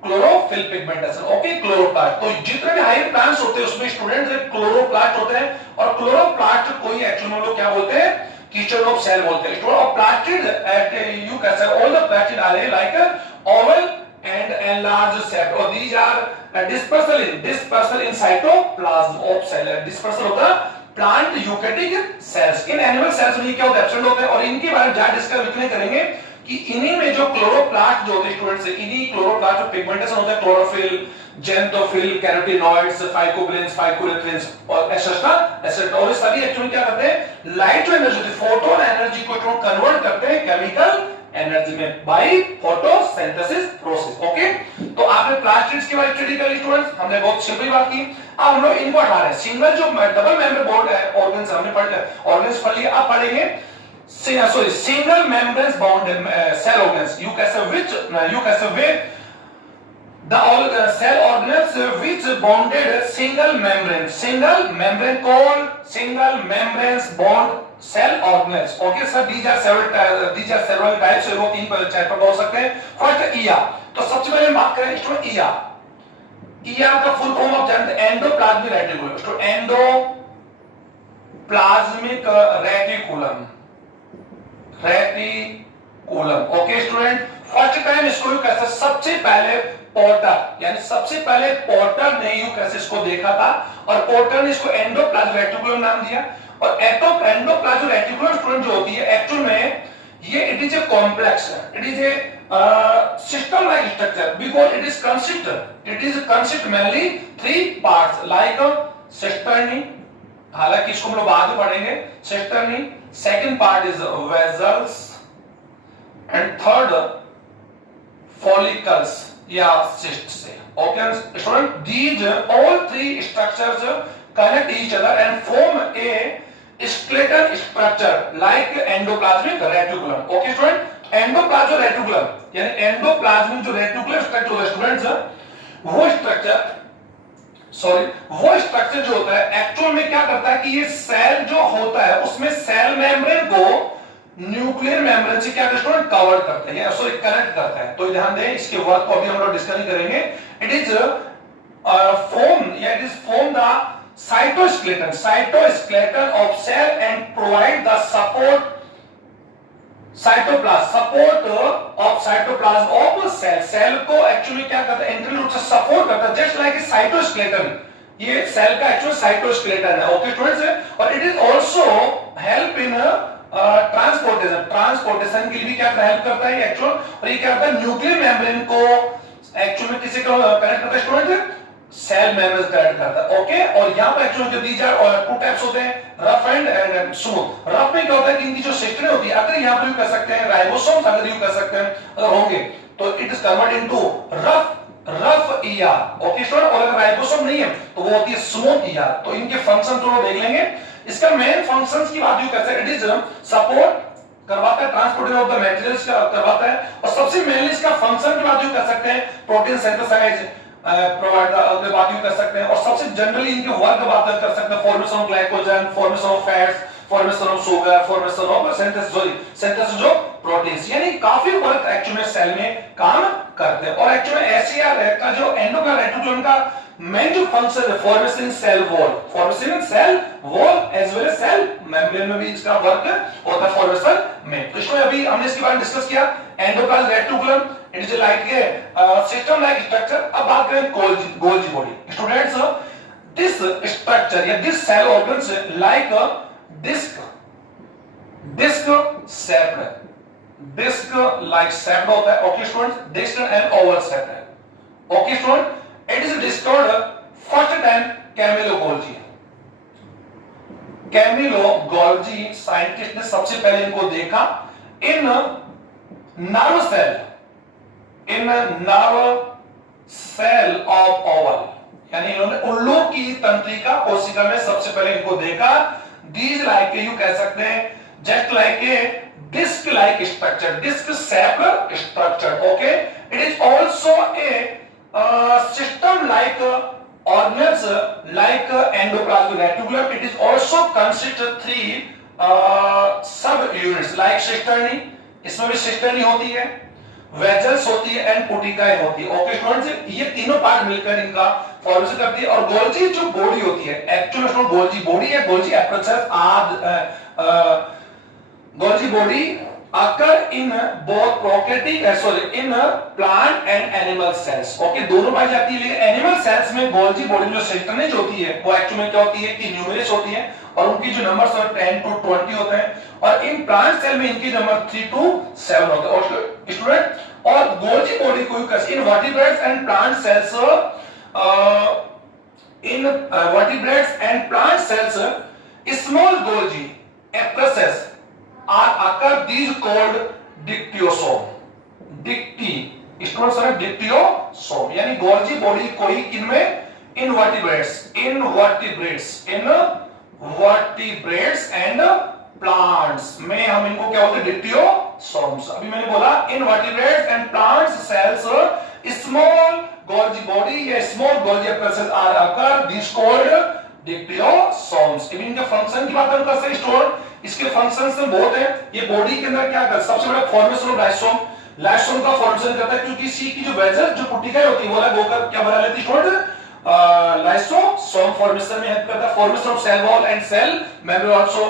chlorophyll pigmentation, okay, chloroplast. तो जितने भी higher plants होते हैं उसमें students chloroplast होते हैं, और क्लोरोप्लास्ट को ही एक्चुअली में लोग क्या बोलते हैं, कीस्टोन ऑफ सेल बोलते हैं। स्टूडेंट, और plastid at you can say all the plastid are like oval and enlarged septa, or these are dispersal in cytoplasm of cell, dispersal होता है plant eukaryotic cells. In animal cells में क्या होता है, absent होते हैं, और इनके बारे में ज्यादा डिस्कस करेंगे कि इन्हीं में जो क्लोरोप्लास्ट जो होते हैं स्टूडेंट्स, इन्हीं क्लोरोप्लास्ट जो पिगमेंटेशन होता है, क्लोरोफिल, जेंथोफिल, कैरोटिनॉइड्स, फाइकोबिलेंस, फाइकोरेथिन्स और एसेट्रा एसेट्रा, और ये सभी एक्चुअली क्या करते हैं, लाइट जो एनर्जी होती है, फोटोन एनर्जी को कन्वर्ट करते हैं केमिकल एनर्जी में बाय फोटोसिंथेसिस प्रोसेस, ओके। तो आपने प्लास्टिड्स के बारे में स्टडी कर ली स्टूडेंट्स, हमने बहुत सिंपल बात की। अब हम लोग इनको हटा रहे हैं, सिंगल जो डबल मेम्ब्रेन बॉन्ड है ऑर्गन्स हमने पढ़ लिया, अब पढ़ेंगे single membranes bound cell organelles, you can say with the cell organelles which bonded single membrane called single membranes bond cell organelles, okay sir, these are several types, वो तीन chapter बोल सकते हैं। फर्स्ट ईआर, तो सबसे पहले बात करें स्टूडेंट ईआर का फुल फॉर्म आप जानते हैं, एंडोप्लाज्मिक रेटिकुलम। तो endoplasmic reticulum, okay student. First time इसको यू कैसे, सबसे पहले पोर्टर, यानी सबसे पहले पोर्टर ने यू कैसे इसको देखा था, और पोर्टर ने इसको एंडोप्लाज्मिक रेटिकुलम नाम दिया। और एंडोप्लाज्मिक रेटिकुलम स्टूडेंट जो होती है एक्चुअल में ये it is a complex, it is A system like structure because it is consist mainly three parts like cisternae, हालांकि इसको हम लोग बाद में पढ़ेंगे, cisternae, second part is vessels and third follicles या cysts से, okay student, these all three structures connect each other and form a skeletal structure like endoplasmic reticulum, okay student। Endoplasmic reticulum यानी एंडोप्लाज्मिक जो reticular structure होता है students, वो structure जो होता है एक्चुअल में क्या करता है कि ये सेल जो होता है उसमें सेल मेम्ब्रेन को न्यूक्लियर मेम्ब्रेन से क्या स्टूडेंट कवर करते हैं, सॉरी कनेक्ट करता है। तो ध्यान दें, इसके वर्क को अभी हम लोग डिस्कस करेंगे। It is form the cytoskeleton of cell and provide the support of cytoplasm of cell को एक्चुअली क्या करता है, इंटरनल रूप से सपोर्ट करता है, जस्ट लाइक साइटोस्केलेटन, ये सेल का एक्चुअल साइटोस्केलेटन है, ओके स्टूडेंट्स। और it is also help in transportation के लिए भी क्या हेल्प करता है एक्चुअल। और ये क्या करता है, न्यूक्लियर मेम्ब्रेन को एक्चुअली किसी को कनेक्ट करता है स्टूडेंट, सेल मेम्ब्रेन कनेक्ट करता है, ओके। और यहां पर एक्चुअली जो दीज आर टू टाइप्स होते हैं, रफ एंड स्मूथ। रफ में क्या होता है कि इनकी जो सिस्टम होती है, अगर यहां पर यू कर सकते हैं राइबोसोम्स, अगर यू कर सकते हैं अगर होंगे तो it is convert into rough ER, okay student. और अगर राइबोसोम नहीं है तो वो होती है स्मूथ ईआर। तो इनके फंक्शन तो देख लेंगे। इसका मेन फंक्शंस की बात यू कर सकते हैं, इट इज सपोर्ट करवाता है, ट्रांसपोर्टेशन ऑफ द मटेरियल्स का करवाता है, और सबसे मेनली इसका फंक्शन की बात यू कर सकते हैं, प्रोटीन सिंथेसाइज प्रोवाइड बात यू कर सकते हैं। और सबसे जनरली इनके वर्क बात कर सकते हैं, formation of glycogen, formation of fats, formation of sugar, formation of synthesis of proteins, यानी काफी वर्क एक्चुअली में सेल में काम करते हैं। और एक्चुअली में एससीआर का जो एंडोप्लाज्मिक रेटिकुलम का मेन जो फंक्शन है, formation cell wall as well as cell membrane में भी इसका वर्क होता है फॉर्मेशन में। तो इसमें अभी हमने इसके बारे में डिस्कस किया, endoplasmic reticulum it is like a system like structure. अब बात करें Golgi body students, this structure या this cell organs like disc like shaped होता है, okay students, disc and oval shape है, okay student. It is discovered first time Camillo Golgi scientist ने सबसे पहले इनको देखा in nerve cell of owl, यानी इन्होंने उल्लू की तंत्रिका कोशिका में सबसे पहले इनको देखा। दीज लाइक यू कह सकते हैं just like A disc like structure, disc shaped structure, okay। It is also a system like organelles like endoplasmic reticulum. It is also consist of three sub units like cisternae, इसमें भी cisternae होती है, vessels होती है and पुटिकाएं होती है। Okay students, ये तीनों पार्ट मिलकर इनका फॉर्मेशन करती है। और गोल्जी जो बॉडी होती है, एक्चुअली स्टूडेंट गोल्जी बॉडी है, Golgi aperture Golgi body occur in both prokaryotic in plant and animal cells। Okay, दोनों पाई जाती है, लेकिन एनिमल सेल्स में गोल्जी बॉडी में जो सिस्टनेज होती है वो एक्चुअली में क्या होती है कि न्यूमेरस होती है और उनकी जो नंबर्स है 10 to 20 होते हैं। और इन प्लांट सेल में इनकी नंबर 3 to 7 होते हैं। और स्टूडेंट और गोल्जी बॉडी को invertebrates and plant cells invertebrates and plant cells small Golgi apparatus are occur these called dictyosome। dictyosome यानी गोल्जी बॉडी कोई किनमें इनवर्टिब्रेट्स एंड प्लांट्स में हम इनको क्या बोलते हैं डिक्टियोसोम्स। अभी मैंने बोला invertebrates and plants cells small Golgi body या small Golgi apparatus are occur this called dictyosomes. इनके फंक्शन की बात हम कर सकते हैं स्टूडेंट, इसके फंक्शंस में बहुत है। ये बॉडी के अंदर क्या करता है, सबसे बड़ा फॉर्मेशन ऑफ लाइसोम, लाइसोम का फॉर्मेशन करता है क्योंकि सी की जो वेजल जो पुटिकाएं होती है वो अलग होकर क्या बना लेती है स्टूडेंट लाइसोसोम फॉर्मेशन में हेल्प करता है। Formation of cell wall and cell membrane also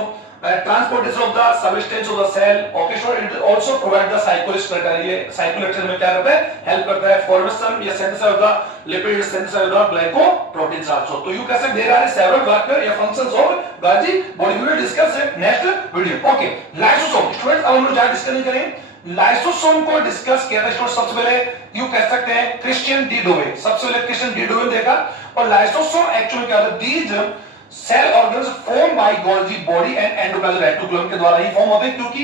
transportation of the substance of the cell. Okay student, it also provide the cycloskeleton, ये साइक्लोस्केलेटन में क्या करता है, हेल्प करता है। फॉर्मेशन या synthesis of the lipid, synthesis of the glycoproteins also. तो you can say there are several worker या functions of Golgi body. We will discuss it next video. Okay, lysosome student, अब हम लोग ज्यादा discuss नहीं करेंगे। Lysosome को discuss किया था स्टूडेंट सबसे पहले, यू कह सकते हैं क्रिश्चियन डी डोवे, सबसे पहले क्रिश्चियन डी डोवे देखा। और लाइसोसोम एक्चुअली क्या होता है, these cell organs form by Golgi body and endoplasmic reticulum के द्वारा ही फॉर्म होते हैं। क्योंकि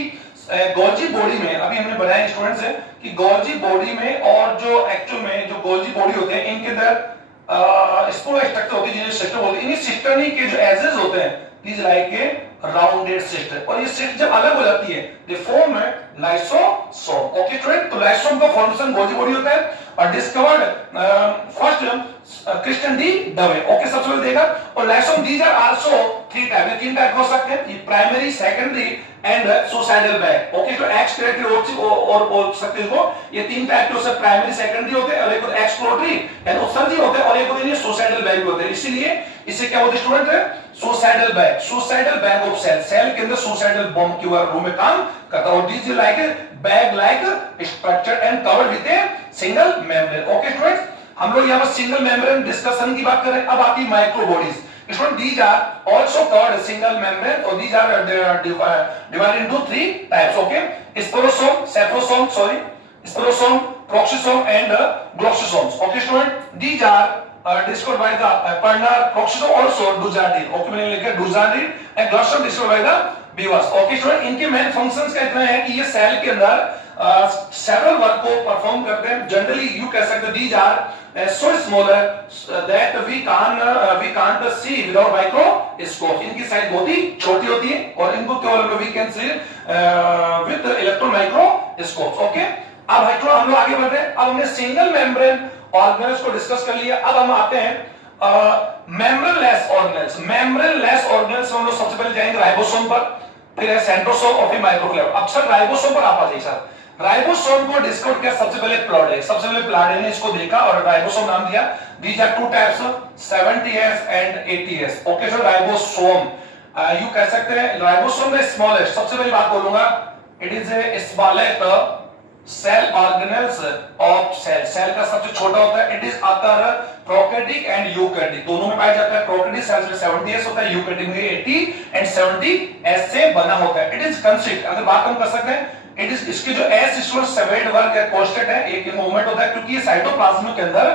गोल्जी बॉडी में अभी हमने बताया स्टूडेंट्स है कि गोल्जी बॉडी में और जो एक्चुअल में जो गोल्जी बॉडी होते हैं इनके अंदर स्पोर स्ट्रक्चर होती है जिन्हें सिस्टम बोलते हैं। इन्हीं सिस्टम के जो एजेस होते हैं these like a rounded cyst, और ये सिस्ट जब अलग हो जाती है they form lysosome. Okay student, तो लाइसोसोम का फॉर्मेशन गोल्जी बॉडी होता है और discovered first Christian de Duve. Okay, सबसे पहले देखा। और lysosome these are also three type, तीन टाइप हो सकते हैं, ये primary, secondary and suicidal bag. Okay, तो एक्सक्रीटरी और बोल सकते हो, ये तीन टाइप के होते हैं, प्राइमरी, सेकेंडरी होते हैं और एक एक्सप्लोरेटरी यानी उत्सर्जी होते हैं और एक होते हैं सुसाइडल बैग होते हैं। इसीलिए इसे क्या बोलते हैं student, suicidal bag of cell, cell के अंदर सुसाइडल बॉम्ब की रूप में काम करता है। और this is like bag like structure and covered with a single membrane. Okay students, हम लोग यहां पर सिंगल मेम्ब्रेन डिस्कशन की बात कर रहे हैं। अब आती है micro bodies. Student, these are also called single membrane or these are divided into three types. Okay, sporosome, saprophyte, sporosome, peroxisome and gloxosomes. Okay student, these are discovered by the Perner, peroxisome also Dujardin. Okay, मैंने लिखा Dujardin and gloxosome discovered by the Beavers. Okay student, इनके main functions का इतना है कि ये cell के अंदर सेवरल वर्क को परफॉर्म करते हैं। जनरली यू कह सकते हैं these are so smaller that we can't see without microscope। इनकी साइज बहुत ही छोटी होती है और इनको केवल we can see with electron microscopes। Okay, अब हम लोग आगे बढ़ रहे हैं। अब हमने सिंगल मेम्ब्रेन ऑर्गेनेल्स को डिस्कस कर लिया। अब हम आते हैं मेम्ब्रेनलेस ऑर्गेनेल्स। मेम्ब्रेनलेस ऑर्गेनेल्स हम लोग सबसे पहले जाएंगे राइबोसोम पर, फिर है सेंट्रोसोम और फिर माइक्रोक्लेव। अक्सर राइबोसोम पर आप आ जाइए सर। राइबोसोम को डिस्कवर किया सबसे पहले प्लॉडे, सबसे पहले प्लॉडे ने इसको देखा और राइबोसोम नाम दिया। These are two types 70s and 80s। Okay sir, ribosome यू कह सकते हैं राइबोसोम में स्मॉलेस्ट, सबसे पहली बात बोलूंगा, it is a smallest cell organelles of cell, cell का सबसे छोटा होता है। It is occur prokaryotic and eukaryotic, दोनों में पाया जाता है। प्रोकैरियोटिक सेल्स में 70s होता है, यूकैरियोटिक में 80 एंड 70s से बना होता है। इट इज कंसिस्ट, अगर बात हम कर सकते हैं, इट इज इसके जो एस स्टोर सेवेड वर्क है कांस्टेंट है, एक मूवमेंट होता है क्योंकि ये साइटोप्लाज्म के अंदर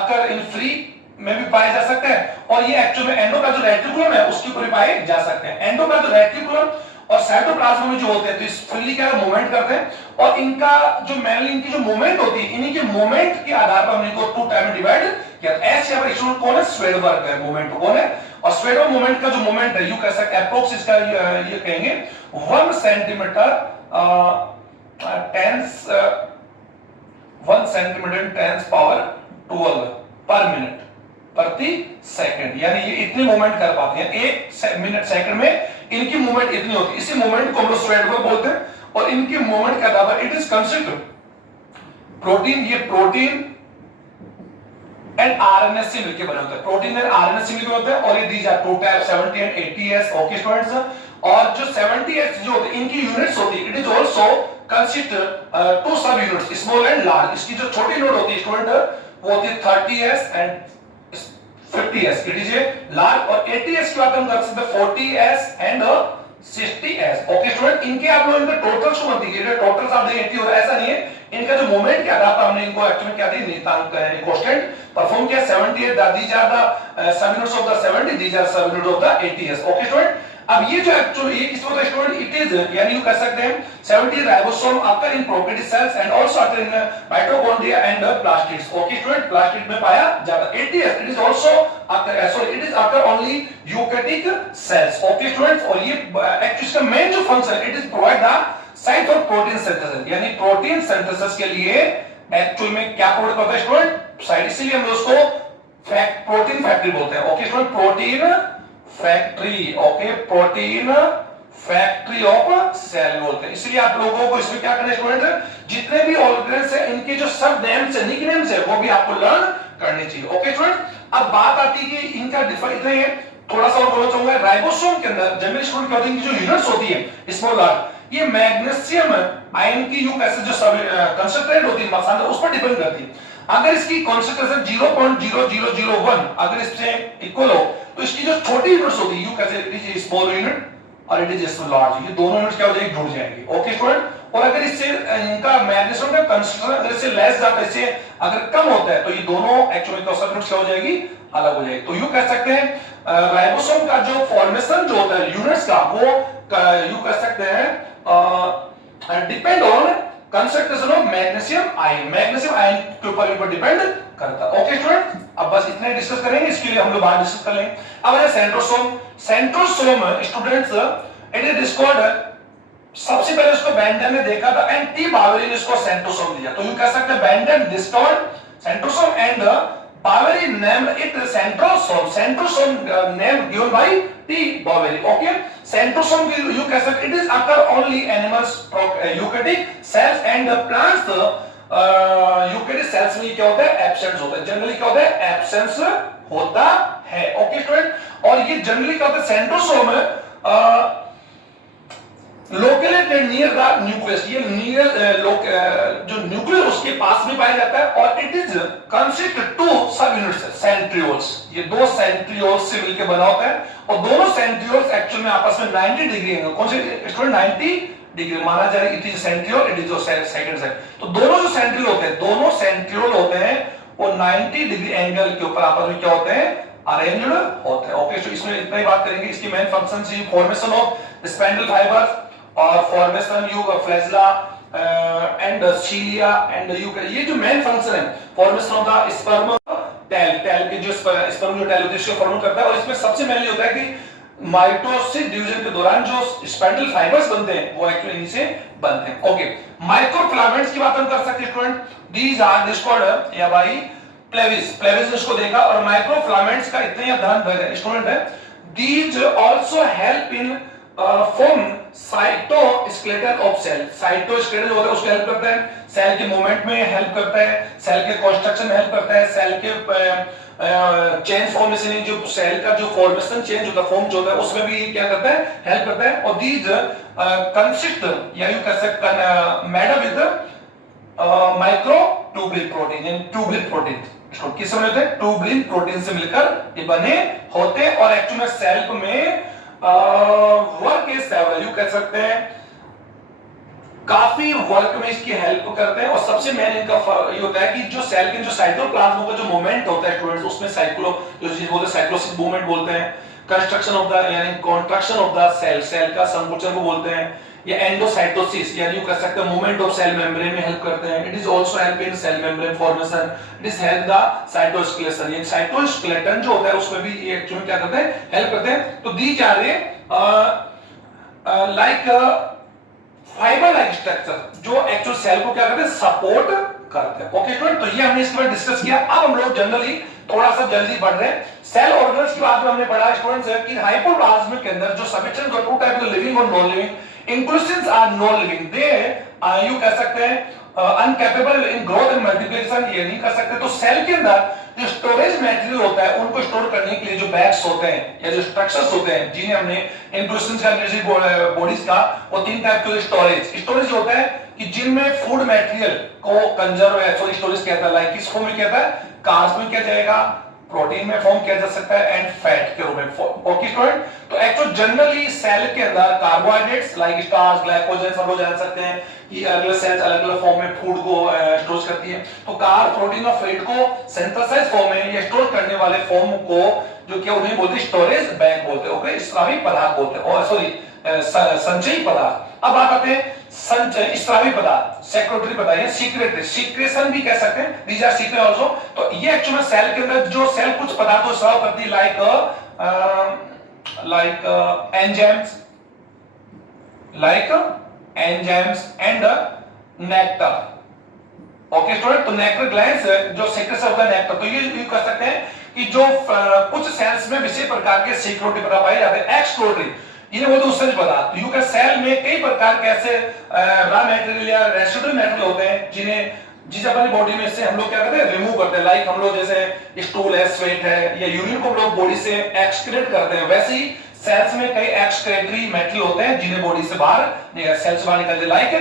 अकर इन फ्री में भी पाए जा सकते हैं और ये एक्चुअल में एंडोप्लाज्मिक रेटिकुलम है उसके ऊपर पाए जा सकते हैं। एंडोप्लाज्मिक रेटिकुलम और साइटोप्लाज्म में जो होते हैं तो इस फ्रीली क्या मूवमेंट करते हैं और इनका जो मेनली इनकी जो मूवमेंट होती है, इन्हीं के मूवमेंट के आधार पर हमने इनको टू टाइप में डिवाइड किया। एस यहां पर स्टूडेंट कौन है, स्वेडबर्ग है मूवमेंट कौन है, और स्वेडबर्ग मूवमेंट का जो मूवमेंट है यू कह सकते हैं अप्रोक्स इसका ये कहेंगे 1 सेंटीमीटर 1 सेंटीमीटर 10 पावर 12 पर मिनट प्रति सेकंड, यानी ये इतनी मूवमेंट कर पाते हैं एक मिनट सेकंड में, इनकी मूवमेंट इतनी होती है। इसी मूवमेंट को हम लोग स्वेडबर्ग बोलते हैं और इनके मोमेंट के आधार पर इट इज कंसिडर्ड प्रोटीन, ये प्रोटीन एंड आरएनएस से मिलकर बने होते हैं, प्रोटीन एंड आरएनएस से मिलकर होते हैं। और ये these are two type 70 and 80s। Okay students, और जो 70s जो होते हैं इनकी यूनिट्स होती है, it is also consider two sub units, small and large. इसकी जो छोटी यूनिट होती है स्टूडेंट वो होती है 30s and 50s, it is a large. और 80s की बात हम कर सकते हैं 40s and 60s। Okay student, इनके आप लोग इनके टोटल्स को मत दीजिए, टोटल्स आप देखें 80 हो रहा है, ऐसा नहीं है। इनका जो मोमेंट के आधार पर हमने इनको एक्चुअली क्या दी, नियतांक कोष्टेंट परफॉर्म किया। 78 these are the सब units of the 70, these are सब units of the 80s। Okay student, अब ये जो एक्चुअली ये किस तरह स्टूडेंट इट इज, यानी यू कह सकते हैं 70 ribosome occur in prokaryotic cells and also occur in mitochondria and plastids. Okay student, plastid में पाया जाता। 80s it is also occur, sorry it is occur only eukaryotic cells. Okay students, और ये actually इसका main जो function it is provide the site for protein synthesis, यानी protein synthesis के लिए एक्चुअल में क्या प्रोवाइड करता है स्टूडेंट, साइट। इसीलिए हम उसको प्रोटीन फैक्ट्री बोलते हैं। Okay student, protein factory, okay protein factory of cell बोलते हैं। इसलिए आप लोगों को इसमें क्या करना है स्टूडेंट, जितने भी ऑर्गेन्स है इनके जो सब नेम्स है, निकनेम्स है, वो भी आपको लर्न करने चाहिए। ओके स्टूडेंट, अब बात आती है कि इनका डिफर इतना ही है, थोड़ा सा और बोलना चाहूंगा। राइबोसोम के अंदर जनरली स्टूडेंट क्या होती है, जो यूनिट्स होती है स्मॉल लार्ज, ये मैग्नीशियम आयन की यू कैसे जो सब कंसंट्रेट होती है मसाला उस पर डिपेंड करती है। अगर इसकी कंसंट्रेशन 0.0001 अगर इससे इक्वल हो तो इसकी जो छोटी यूनिट्स होती है यू कैसे, इट इज स्मॉल यूनिट और इट इज लार्ज, ये दोनों यूनिट्स क्या हो जाएगी, जुड़ जाएंगी। ओके स्टूडेंट, और अगर इससे इनका मैग्नीशियम का कंसंट्रेशन अगर इससे लेस जाता है, इससे अगर कम होता है तो ये दोनों एक्चुअली यूनिट्स क्या हो जाएगी, अलग हो जाएगी। तो यू कह सकते हैं राइबोसोम का जो फॉर्मेशन जो होता है यूनिट्स का, वो यू कह सकते हैं depend on concentration of magnesium ion, magnesium ion के ऊपर डिपेंड करता है। ओके स्टूडेंट, अब बस इतने डिस्कस करेंगे, इसके लिए हम लोग बाहर डिस्कस कर लेंगे। अब है centrosome. Centrosome students it is discovered, सबसे पहले उसको बेंडन ने देखा था एंड टी बावेरी ने इसको सेंट्रोसोम दिया। तो यू कह सकते हैं Benden discovered centrosome and Boveri named it centrosome. Centrosome name given by T. Boveri. Okay. Centrosome you can say it is occur only animals eukaryotic cells and plants eukaryotic cells में क्या होता है, absence होता है। Generally क्या होता है, absence होता है। ओके स्टूडेंट, और ये जनरली क्या होता है, centrosome located near the nucleus, ये नियर जो न्यूक्लियस उसके पास में पाया जाता है। और it is consisted to sub units centrioles, ये दो सेंट्रियोल्स से मिलकर बना होता है। और दोनों सेंट्रियोल्स एक्चुअल में आपस में 90 डिग्री एंगल, कौन से स्टूडेंट 90 डिग्री माना जा रहा है, it is centriole, it is second side. तो दोनों जो सेंट्रियोल होते हैं, दोनों सेंट्रियोल होते हैं वो 90 डिग्री एंगल के ऊपर आपस में क्या होते हैं, अरेंज्ड होते हैं। ओके, तो इसमें इतना ही बात करेंगे। इसकी मेन फंक्शन है फॉर्मेशन ऑफ स्पेंडल फाइबर्स और formation you flagella and cilia and you, ये जो मेन फंक्शन है formation of the sperm tail, tail के जो स्पर्म जो टेल उसको फॉर्म करता है। और इसमें सबसे मेनली होता है कि माइटोसिस डिवीजन के दौरान जो स्पेंडल फाइबर्स बनते हैं वो एक्चुअली इनसे बनते हैं। ओके, माइक्रोफिलामेंट्स की बात हम कर सकते हैं स्टूडेंट, दीज आर डिस्कवर्ड या बाय प्लेविस, प्लेविस ने इसको देखा। और माइक्रोफिलामेंट्स का इतना ध्यान स्टूडेंट है, these also help in form cytoskeleton of cell. Cytoskeleton होता है उसको हेल्प करता है, सेल के मूवमेंट में हेल्प करता है, सेल के कंस्ट्रक्शन में हेल्प करता है, सेल के चेंज फॉर्मेशन, जो सेल का जो फॉर्मेशन चेंज होता है, फॉर्म जो होता है उसमें भी क्या करता है, हेल्प करता है। और दीज कंसिस्ट या you can say made up with microtubulin protein, यानी ट्यूबुलिन प्रोटीन किस में होते हैं, ट्यूबुलिन प्रोटीन से मिलकर ये बने होते हैं। और एक्चुअली सेल में वर्क इज सेवरल, यू कह सकते हैं काफी वर्क में इसकी हेल्प करते हैं। और सबसे मेन इनका ये होता है कि जो सेल के जो साइटोप्लाज्म का जो मूवमेंट होता है स्टूडेंट्स, उसमें साइक्लो जो चीज बोलते हैं साइक्लोसिस मूवमेंट बोलते हैं, कंस्ट्रक्शन ऑफ द यानी contraction of the cell, cell का संकुचन को बोलते हैं, या एंडोसाइटोसिस यानी यू कह सकते हैं मूवमेंट ऑफ सेल मेम्ब्रेन में हेल्प करते हैं। It is also help in cell membrane formation, it is help the cytoskeleton, ये साइटोस्केलेटन जो होता है उसमें भी ये एक्चुअली क्या करते हैं, हेल्प करते हैं। तो दी जा रहे लाइक फाइबर लाइक स्ट्रक्चर जो एक्चुअल सेल को क्या करते हैं, सपोर्ट करते हैं। ओके स्टूडेंट, तो ये हमने इसके बारे में डिस्कस किया। अब हम लोग जनरली थोड़ा सा जल्दी बढ़ रहे हैं। सेल ऑर्गन्स की बात में हमने पढ़ा स्टूडेंट्स कि हाइपोप्लाज्म के अंदर जो सबस्टेंस जो टू टाइप के लिविंग और non living, inclusives are non living, they you कह सकते हैं uncapable in growth and multiplication, ये नहीं कर सकते। तो सेल के अंदर जो स्टोरेज मटेरियल होता है उनको स्टोर करने के लिए जो बैग्स होते हैं या जो स्ट्रक्चर्स होते हैं, जिन्हें हमने इंक्लूसिव्स का बॉडीज का, वो 3 टाइप के स्टोरेज होता है कि जिनमें फूड मटेरियल को कंजर्व सॉरी स्टोरेज कहता है, लाइक किस फॉर्म में कहता है, कार्ब्स में किया जाएगा, प्रोटीन में फॉर्म किया जा सकता है एंड फैट के रूप में। ओके स्टूडेंट, तो एक्चुअली जनरली सेल के अंदर कार्बोहाइड्रेट्स लाइक स्टार्च, ग्लाइकोजन, सब लोग जान सकते हैं कि अलग-अलग सेल्स अलग-अलग फॉर्म में फूड को स्टोर करती है। तो कार्ब, प्रोटीन और फैट को सिंथेसाइज फॉर्म में या स्टोर करने वाले फॉर्म को जो क्या उन्हें बोलते हैं स्टोरेज बैंक बोलते हैं। ओके, स्रावी पदार्थ बोलते हैं, और सॉरी संचयी पदार्थ। अब बात आते हैं संचय स्रावी पदार्थ, सेक्रेटरी बताइए, सीक्रेटरी, सीक्रेशन भी कह सकते हैं, दीज आर सीक्रेट आल्सो। तो ये एक्चुअली सेल के अंदर जो सेल कुछ पदार्थों को स्राव करती है, like enzymes and nectar. Okay student, तो नेक्टर ग्लैंड्स जो सीक्रेशन होता है नेक्टर, तो ये कह सकते हैं कि जो कुछ सेल्स में विशेष प्रकार के सीक्रेटरी पदार्थ पाए जाते हैं। एक्सक्लोटरी ये बोलते हैं उत्सर्जक पदार्थ। यू का सेल में कई प्रकार के ऐसे रॉ मटेरियल या रेसिडुअल मटेरियल होते हैं जिसे अपनी बॉडी में से हम लोग क्या करते हैं, रिमूव करते हैं। लाइक हम लोग जैसे स्टूल है, स्वेट है या यूरिन को हम लोग बॉडी से एक्सक्रीट करते हैं, वैसे ही सेल्स में कई एक्सक्रीटरी मटेरियल होते हैं जिन्हें बॉडी से बाहर सेल्स बाहर निकलते हैं। लाइक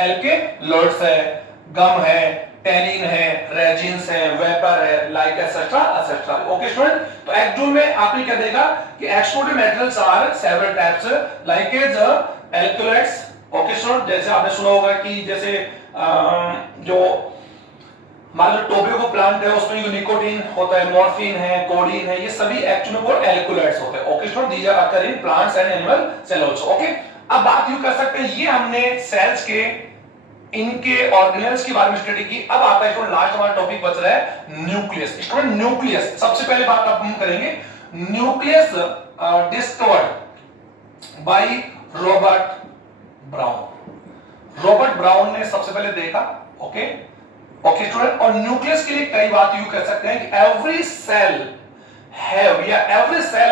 एल्केलॉइड्स है, गम है, टैनिन है, रेजिन्स है, वेपर है, like etcetera etcetera. Okay student, तो एक्चुअल में आपने क्या देखा कि exported materials are several types like alkaloids. Okay student, जैसे आपने सुना होगा कि जैसे जो हमारा जो टोबैको प्लांट है उसमें जो निकोटीन होता है, मॉर्फिन है, कोडीन है, ये सभी एक्चुअली वो एल्केलॉइड्स होते हैं। Okay student, these are occur in plants and animal cell also. Okay, अब बात यूं कर सकते हैं, ये हमने सेल्स के इनके ऑर्गेनेल्स के बारे में स्टडी की। अब आता है स्टूडेंट लास्ट हमारा टॉपिक बच रहा है न्यूक्लियस। स्टूडेंट न्यूक्लियस, सबसे पहले बात आप हम करेंगे nucleus discovered by Robert brown. Robert brown ने सबसे पहले देखा। ओके स्टूडेंट, और न्यूक्लियस के लिए कई बात यू कह सकते हैं कि every cell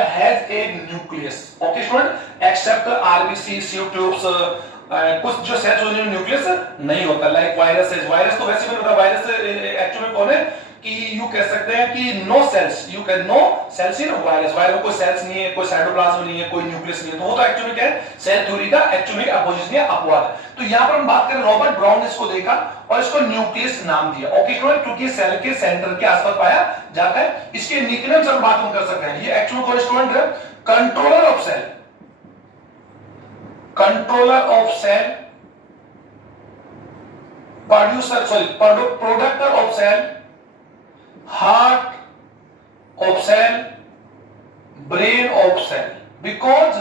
has a nucleus. Okay student, except RBC, sieve tubes, कुछ जो सेल्स उनमें न्यूक्लियस नहीं होता, लाइक वायरस तो वैसे भी होता। वायरस एक्चुअली कौन है कि यू कह सकते हैं कि नो सेल्स इन वायरस में कोई सेल्स नहीं है, कोई साइटोप्लाज्म नहीं है, कोई न्यूक्लियस नहीं है। तो वो तो एक्चुअली क्या है, सेल थ्योरी का एक्चुअली अपोजिशन है, अपवाद है। तो यहां पर हम बात करें, रॉबर्ट ब्राउन ने इसको देखा और इसको न्यूक्लियस नाम दिया। ओके स्टूडेंट, क्योंकि सेल के सेंटर के आसपास पाया जाता है। इसके निकनेम से हम बात कर सकते हैं। ये एक्चुअली कौन स्टूडेंट है, controller of cell, productor of cell, heart of cell, brain of cell. Because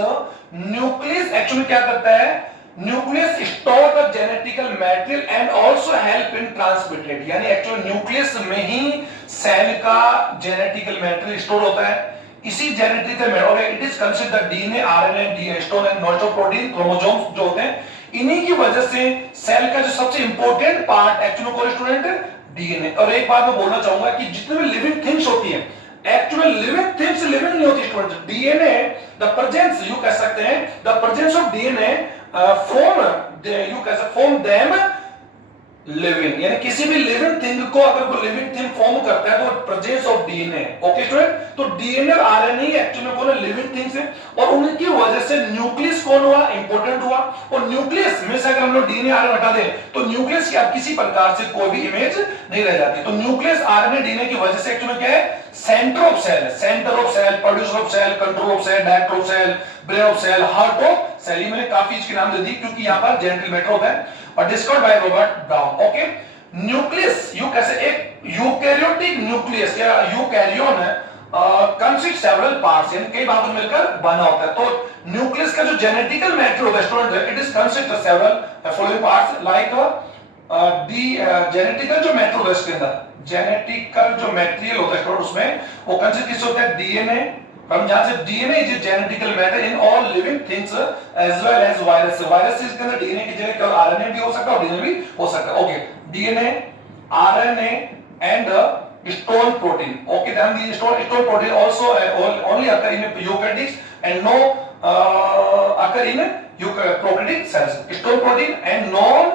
nucleus actually क्या करता है, nucleus store the genetical material and also help in transmitted, यानी एक्चुअली न्यूक्लियस में ही सेल का जेनेटिकल मटेरियल स्टोर होता है। इसी genetical material, it is considered DNA, RNA, histone and not protein, chromosomes जो होते हैं, इन्हीं की वजह से सेल का जो सबसे इंपॉर्टेंट पार्ट एक्चुअली कोई स्टूडेंट डीएनए। और एक बात मैं बोलना चाहूंगा कि जितने भी लिविंग थिंग्स होती हैं, एक्चुअली लिविंग थिंग्स लिविंग नहीं होती student. DNA, the presence, you कह सकते हैं, the presence of DNA form them living, यानी किसी भी लिविंग थिंग को अगर कोई लिविंग थिंग फॉर्म करता है तो presence of DNA. Okay student, तो डीएनए और आरएनए एक्चुअली कौन है, लिविंग थिंग्स है, और उनकी वजह से न्यूक्लियस कौन हुआ, इंपॉर्टेंट हुआ। और न्यूक्लियस में से अगर हम लोग डीएनए आरएनए हटा दें तो न्यूक्लियस की अब किसी प्रकार से कोई भी इमेज नहीं रह जाती। तो न्यूक्लियस आरएनए डीएनए की वजह से एक्चुअली क्या है, centre of cell, producer of cell, control of cell, director of cell, brain of cell, heart of cell. ये मैंने काफी इसके नाम दे दी क्योंकि यहाँ पर जेनेटिक मैटर होता है, और discovered by Robert brown. Okay, nucleus you कैसे, एक यूकैरियोटिक न्यूक्लियस या यूकैरियोन है, कंसिस्ट सेवरल पार्ट्स, यानी कई भागों में मिलकर बना होता है। तो न्यूक्लियस का जो जेनेटिकल मैटर होता है student, it is consist of several following parts, like the genetical जो मैटर होता है इसके अंदर, जेनेटिकल जो मटेरियल होता है स्टूडेंट, उसमें वो कंसिस्ट किस होता है, डीएनए। हम जहां से DNA is genetical matter in all living things as well as virus. Virus के अंदर डीएनए की जगह केवल आरएनए भी हो सकता है और डीएनए भी हो सकता है। Okay, DNA, RNA and stone protein. Okay, then the stone protein also only occur in eukaryotes and no occur in prokaryotic cells, histone protein and non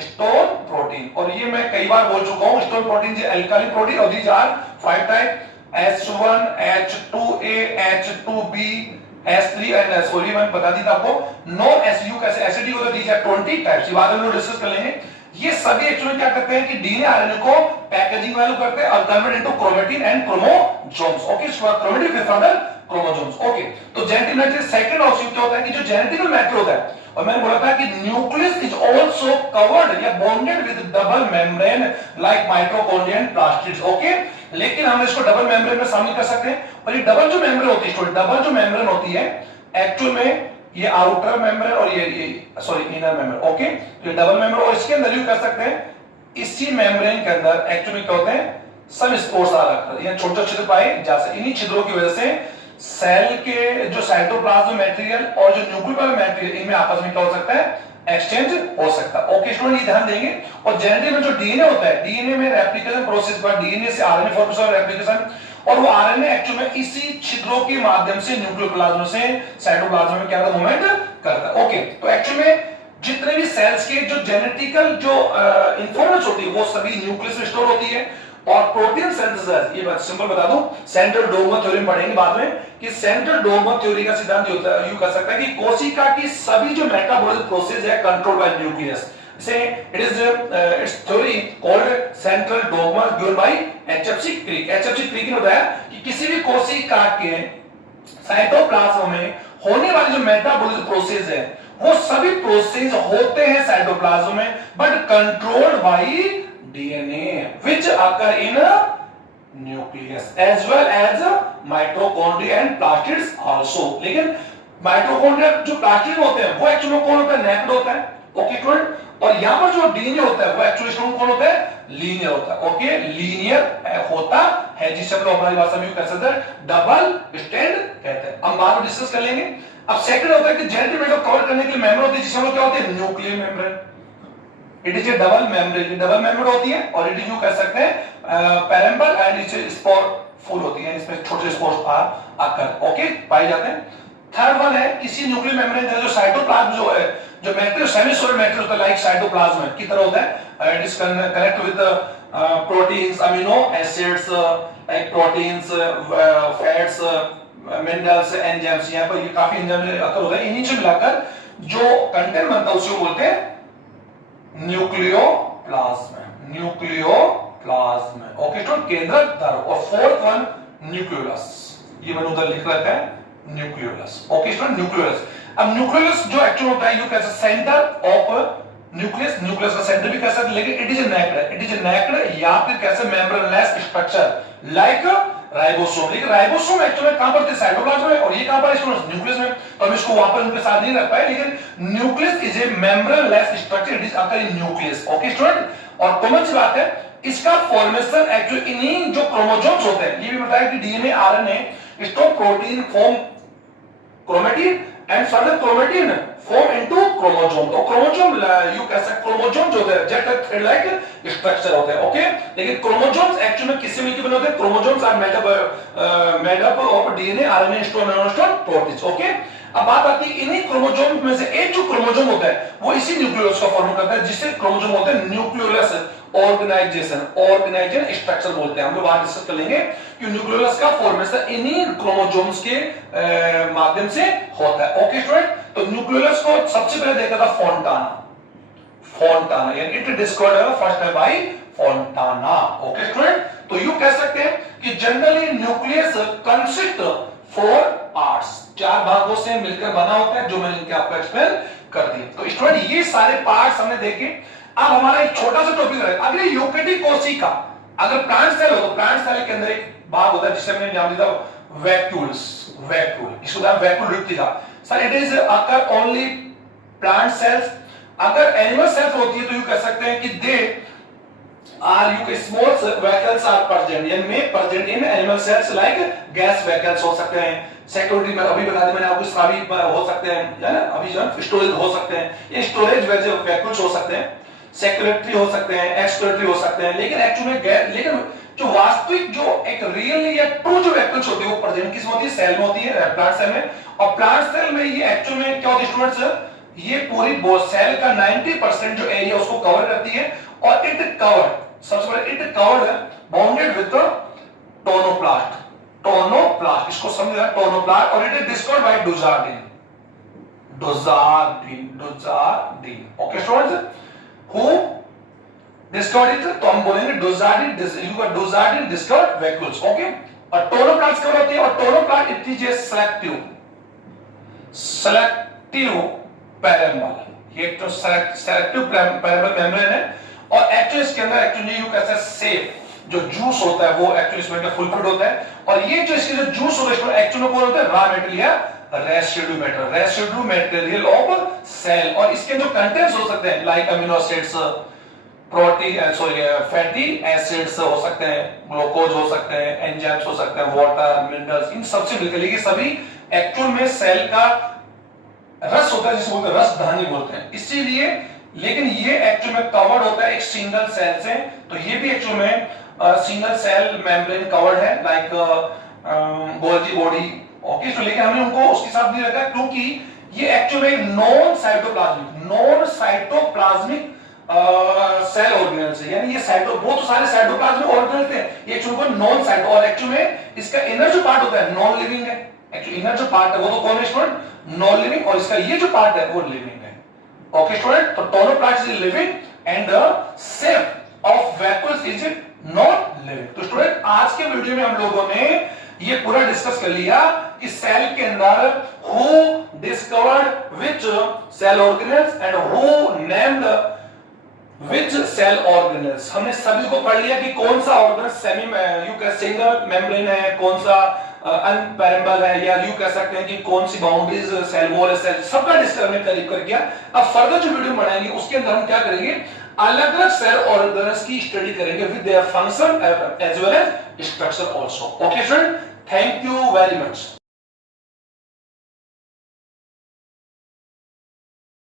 histone protein. और ये मैं कई बार बोल चुका हूं, स्टोन प्रोटीन जो एल्काली प्रोटीन और these are 5 type H1 H2A H2B S3 and sorry मैं बता दी था आपको। नॉन एसयू कैसे एसिडिक होता है, दीज आर 20 टाइप्स, ये बाद में हम डिस्कस कर लेंगे। ये सभी एक्चुअली क्या करते हैं कि डीएनए आरएनए को पैकेजिंग वैल्यू करते हैं और convert into chromatin and chromosomes. Okay, chromatin with further chromosomes. Okay, तो जेनेटिक मैटर सेकंड ऑप्शन क्या होता है कि जो जेनेटिकल मैटर होता है, और मैंने बोला था कि न्यूक्लियस इज आल्सो कवर्ड या bonded with double membrane like mitochondria and plastids. Okay, लेकिन हम इसको डबल मेम्ब्रेन में शामिल कर सकते हैं। और ये डबल जो मेम्ब्रेन होती है, डबल जो मेम्ब्रेन होती है एक्चुअल में ये आउटर मेम्ब्रेन और ये सॉरी इनर मेम्ब्रेन। ओके, ये डबल मेम्ब्रेन और इसके अंदर यूज कर सकते हैं, इसी मेम्ब्रेन के अंदर एक्चुअली क्या होते हैं सब स्पोर्स आ रखते हैं, छोटे छोटे छिद्र पाए जा सकते। इन्हीं छिद्रों की वजह से सेल के जो साइटोप्लाज्म मटेरियल और जो न्यूक्लियर मटेरियल इनमें आपस में क्या हो सकता है एक्सचेंज हो सकता है। ओके स्टूडेंट, ये ध्यान देंगे। और जेनेटिक में जो डीएनए होता है, डीएनए में रेप्लिकेशन प्रोसेस पर डीएनए से आरएनए फॉर्मेशन और रेप्लिकेशन, और वो आरएनए एक्चुअल में इसी छिद्रों के माध्यम से न्यूक्लियोप्लाज्म से साइटोप्लाज्म में क्या मूवमेंट करता है। ओके, तो एक्चुअल में जितने भी सेल्स के जो जेनेटिकल जो इंफॉर्मेशन होती है वो सभी न्यूक्लियस में स्टोर होती है। और प्रोटीन सिंथेसिस, ये बात सिंपल बता दूं, सेंट्रल डोगमा थ्योरी में पढ़ेंगे बाद में कि सेंट्रल डोगमा थ्योरी का सिद्धांत ये होता है, यूं कर सकता है कि कोशिका की सभी जो मेटाबॉलिक प्रोसेस है control by nucleus. So it is its theory called central dogma given by HFC Crick. HFC Crick ने बताया कि किसी भी कोशिका के साइटोप्लाज्म में होने वाली जो मेटाबॉलिक प्रोसेस है वो सभी प्रोसेस होते हैं साइटोप्लाज्म में, but controlled by DNA which occur in a nucleus as well as mitochondria and plastids also। लेकिन माइटोकॉन्ड्रिया जो प्लास्टिड होते हैं वो एक्चुअली कौन होता है नेक्ड होता है। ओके स्टूडेंट, और यहां पर जो डीएनए होता है वो एक्चुअली कौन होता है लीनियर होता है। ओके, लीनियर होता है जिसे हम लोग हमारी भाषा में कह सकते हैं डबल स्टैंड कहते हैं। हम बाद में डिस्कस कर लेंगे। अब सेकंड होता है कि जेनेटिक मेम्ब्रेन कवर करने के लिए मेम्ब्रेन होती है जिसे हम लोग क्या होते हैं nuclear membrane. It is A double membrane, double membrane होती है और इट इज यू कह सकते हैं पैरेंपल एंड इट्स स्पोर फुल होती है, इसमें छोटे स्पोर्स आकर ओके पाए जाते हैं। थर्ड वन है किसी न्यूक्लियर मेम्ब्रेन का जो साइटोप्लाज्म जो है जो मैट्रिक्स सेमी सॉलिड मैट्रिक्स होता है लाइक साइटोप्लाज्म की तरह होता है। It is connect with proteins, amino acids like proteins, fats, minerals, enzymes. यहां पर ये काफी एंजाइम अकर होता है, इन्हीं से मिलाकर जो कंटेंट बनता है उसे बोलते हैं न्यूक्लियोप्लाज्म। न्यूक्लियोप्लाज्म ओके तो केंद्रक धारक। और फोर्थ वन न्यूक्लियोलस, ये मैंने उधर लिख रखा है न्यूक्लियोलस। Okay student, nucleolus. अब न्यूक्लियोलस जो एक्चुअल होता है you can say centre of nucleus, nucleus का सेंटर भी कह सकते हैं, लेकिन it is a naked, it is a naked या फिर कैसे मेम्ब्रेनलेस स्ट्रक्चर लाइक राइबोसोम। लेकिन राइबोसोम एक्चुअली कहां पर थे साइटोप्लाज्म में, और ये कहां पर स्टूडेंट्स न्यूक्लियस में। तो हम इसको वहां पर उनके साथ नहीं रख पाए, लेकिन nucleus is a membraneless structure, it is occur in nucleus. Okay student, और कॉमन सी बात है इसका फॉर्मेशन एक्चुअली इन्हीं जो क्रोमोसोम्स होते हैं, ये भी बताया कि DNA RNA stop protein form chromatin and further chromatin form into chromosome. तो chromosome you can say chromosome जो होते हैं जेट थ्रेड लाइक स्ट्रक्चर होते हैं। ओके, लेकिन क्रोमोसोम्स एक्चुअली में किससे मिलकर बने होते हैं, chromosomes are made up of DNA RNA histone nitrogen proteins. Okay, अब बात आती है इन्हीं क्रोमोसोम में से एक जो क्रोमोसोम होता है वो इसी न्यूक्लियोलस का फॉर्म करता है, जिससे क्रोमोसोम होते हैं न्यूक्लियोलस ऑर्गेनाइजेशन स्ट्रक्चर बोलते हैं। हम लोग बात डिस्कस कर लेंगे कि न्यूक्लियोलस का फॉर्मेशन इन्हीं क्रोमोसोम्स के माध्यम से होता है। ओके स्टूडेंट, तो न्यूक्लियोलस को सबसे पहले देखा था फोंटाना, यानी it discovered first time by Fontana. Okay student, तो यू कह सकते हैं कि जनरली न्यूक्लियस कंसिस्ट 4 पार्ट्स, 4 भागों से मिलकर बना होता है, जो मैंने इनके आपको एक्सप्लेन कर दिया। तो स्टूडेंट ये सारे पार्ट्स हमने देखे। अब हमारा एक छोटा सा टॉपिक है, अगर यूकेरियोटिक कोशिका अगर प्लांट सेल हो तो प्लांट सेल के अंदर एक भाग होता है जिसे मैंने नाम दिया वैक्यूल्स, इसको नाम वैक्यूल रिक्तिका। Sir it is occur only plant cells. अगर एनिमल सेल्स होती है तो यू कह सकते हैं कि दे आर यू के स्मॉल वैक्यूल्स आर प्रेजेंट, यानी में present in animal cells like gas vacuoles हो सकते हैं, सिक्योरिटी में अभी बता दी मैंने आपको, स्रावी हो सकते हैं, है ना, अभी जो स्टोरेज हो सकते हैं, ये स्टोरेज वैक्यूल्स हो सकते हैं, सेक्रेटरी हो सकते हैं, एक्सक्रेटरी हो सकते हैं। लेकिन एक्चुअली लेकिन जो वास्तविक जो एक रियल या ट्रू जो वैक्यूल्स होती है वो प्रेजेंट किस में होती है, सेल में होती है, प्लांट सेल में। और प्लांट सेल में ये एक्चुअल में क्या होती है स्टूडेंट्स, ये पूरी सेल का 90% जो एरिया उसको कवर करती है और इट कवर्ड, सबसे पहले it covered bounded with tonoplast, tonoplast इसको समझना, टोनोप्लास्ट, और it is discovered by Dujardin, Dujardin okay students, who discovered it, तो हम बोलेंगे डुजार्डिन डिस्कवर्ड वैक्यूल्स ओके। और टोनोप्लास्ट क्या होती है, और tonoplast it is a selective permeable, ये तो सेलेक्टिव पैरेंबल मेम्ब्रेन है, और एक्चुअली इसके अंदर एक्चुअली यू कैसे सेफ जो जूस होता है वो एक्चुअली इसमें फुलफिल्ड होता है, और ये जो इसके जो जूस होता है एक्चुअली कौन होता है, raw material residue material of cell, और इसके जो कंटेंट्स हो सकते हैं like amino acids, protein sorry fatty acids हो सकते हैं, ग्लूकोज हो सकते हैं, एंजाइम्स हो सकते हैं, वाटर मिनरल्स, इन सबसे मिलकर ये सभी एक्चुअल में सेल का रस होता है जिसको बोलते हैं रस धानी बोलते हैं, इसीलिए, लेकिन ये एक्चुअल में कवर्ड होता है एक सिंगल सेल से, तो ये भी एक्चुअल में सिंगल सेल मेम्ब्रेन कवर्ड है लाइक गोल्जी बॉडी ओके। तो लेकिन हमने उनको उसके साथ नहीं रखा क्योंकि ये एक्चुअल में नॉन साइटोप्लाज्मिक सेल ऑर्गेनेल्स है, यानी ये साइटो, वो तो सारे साइटोप्लाज्मिक ऑर्गेनेल्स हैं, ये एक्चुअली को नॉन साइटो, और एक्चुअल में इसका इनर जो पार्ट होता है नॉन लिविंग है, एक्चुअली इनर जो पार्ट है वो तो कौन है स्टूडेंट, नॉन लिविंग, और इसका ये जो पार्ट है वो लिविंग है ओके स्टूडेंट। तो tonoplast is living and the shape of vacuoles is not living. तो स्टूडेंट आज के वीडियो में हम लोगों ने ये पूरा डिस्कस कर लिया कि सेल के अंदर who discovered which cell organelles and who named which cell organelles, हमने सभी को पढ़ लिया कि कौन सा ऑर्गेनल सेमी यू कह सिंगल मेम्ब्रेन है, कौन सा अनपैरेंबल है, या यू कह सकते हैं कि कौन सी बाउंड्रीज सेल वॉल है, सेल सबका डिस्कस हमने करीब कर किया। अब फर्दर जो वीडियो बनाएंगे उसके अंदर हम क्या करेंगे, अलग अलग सेल ऑर्गेनल्स की स्टडी करेंगे with their function as well as structure also okay friend. Thank you very much.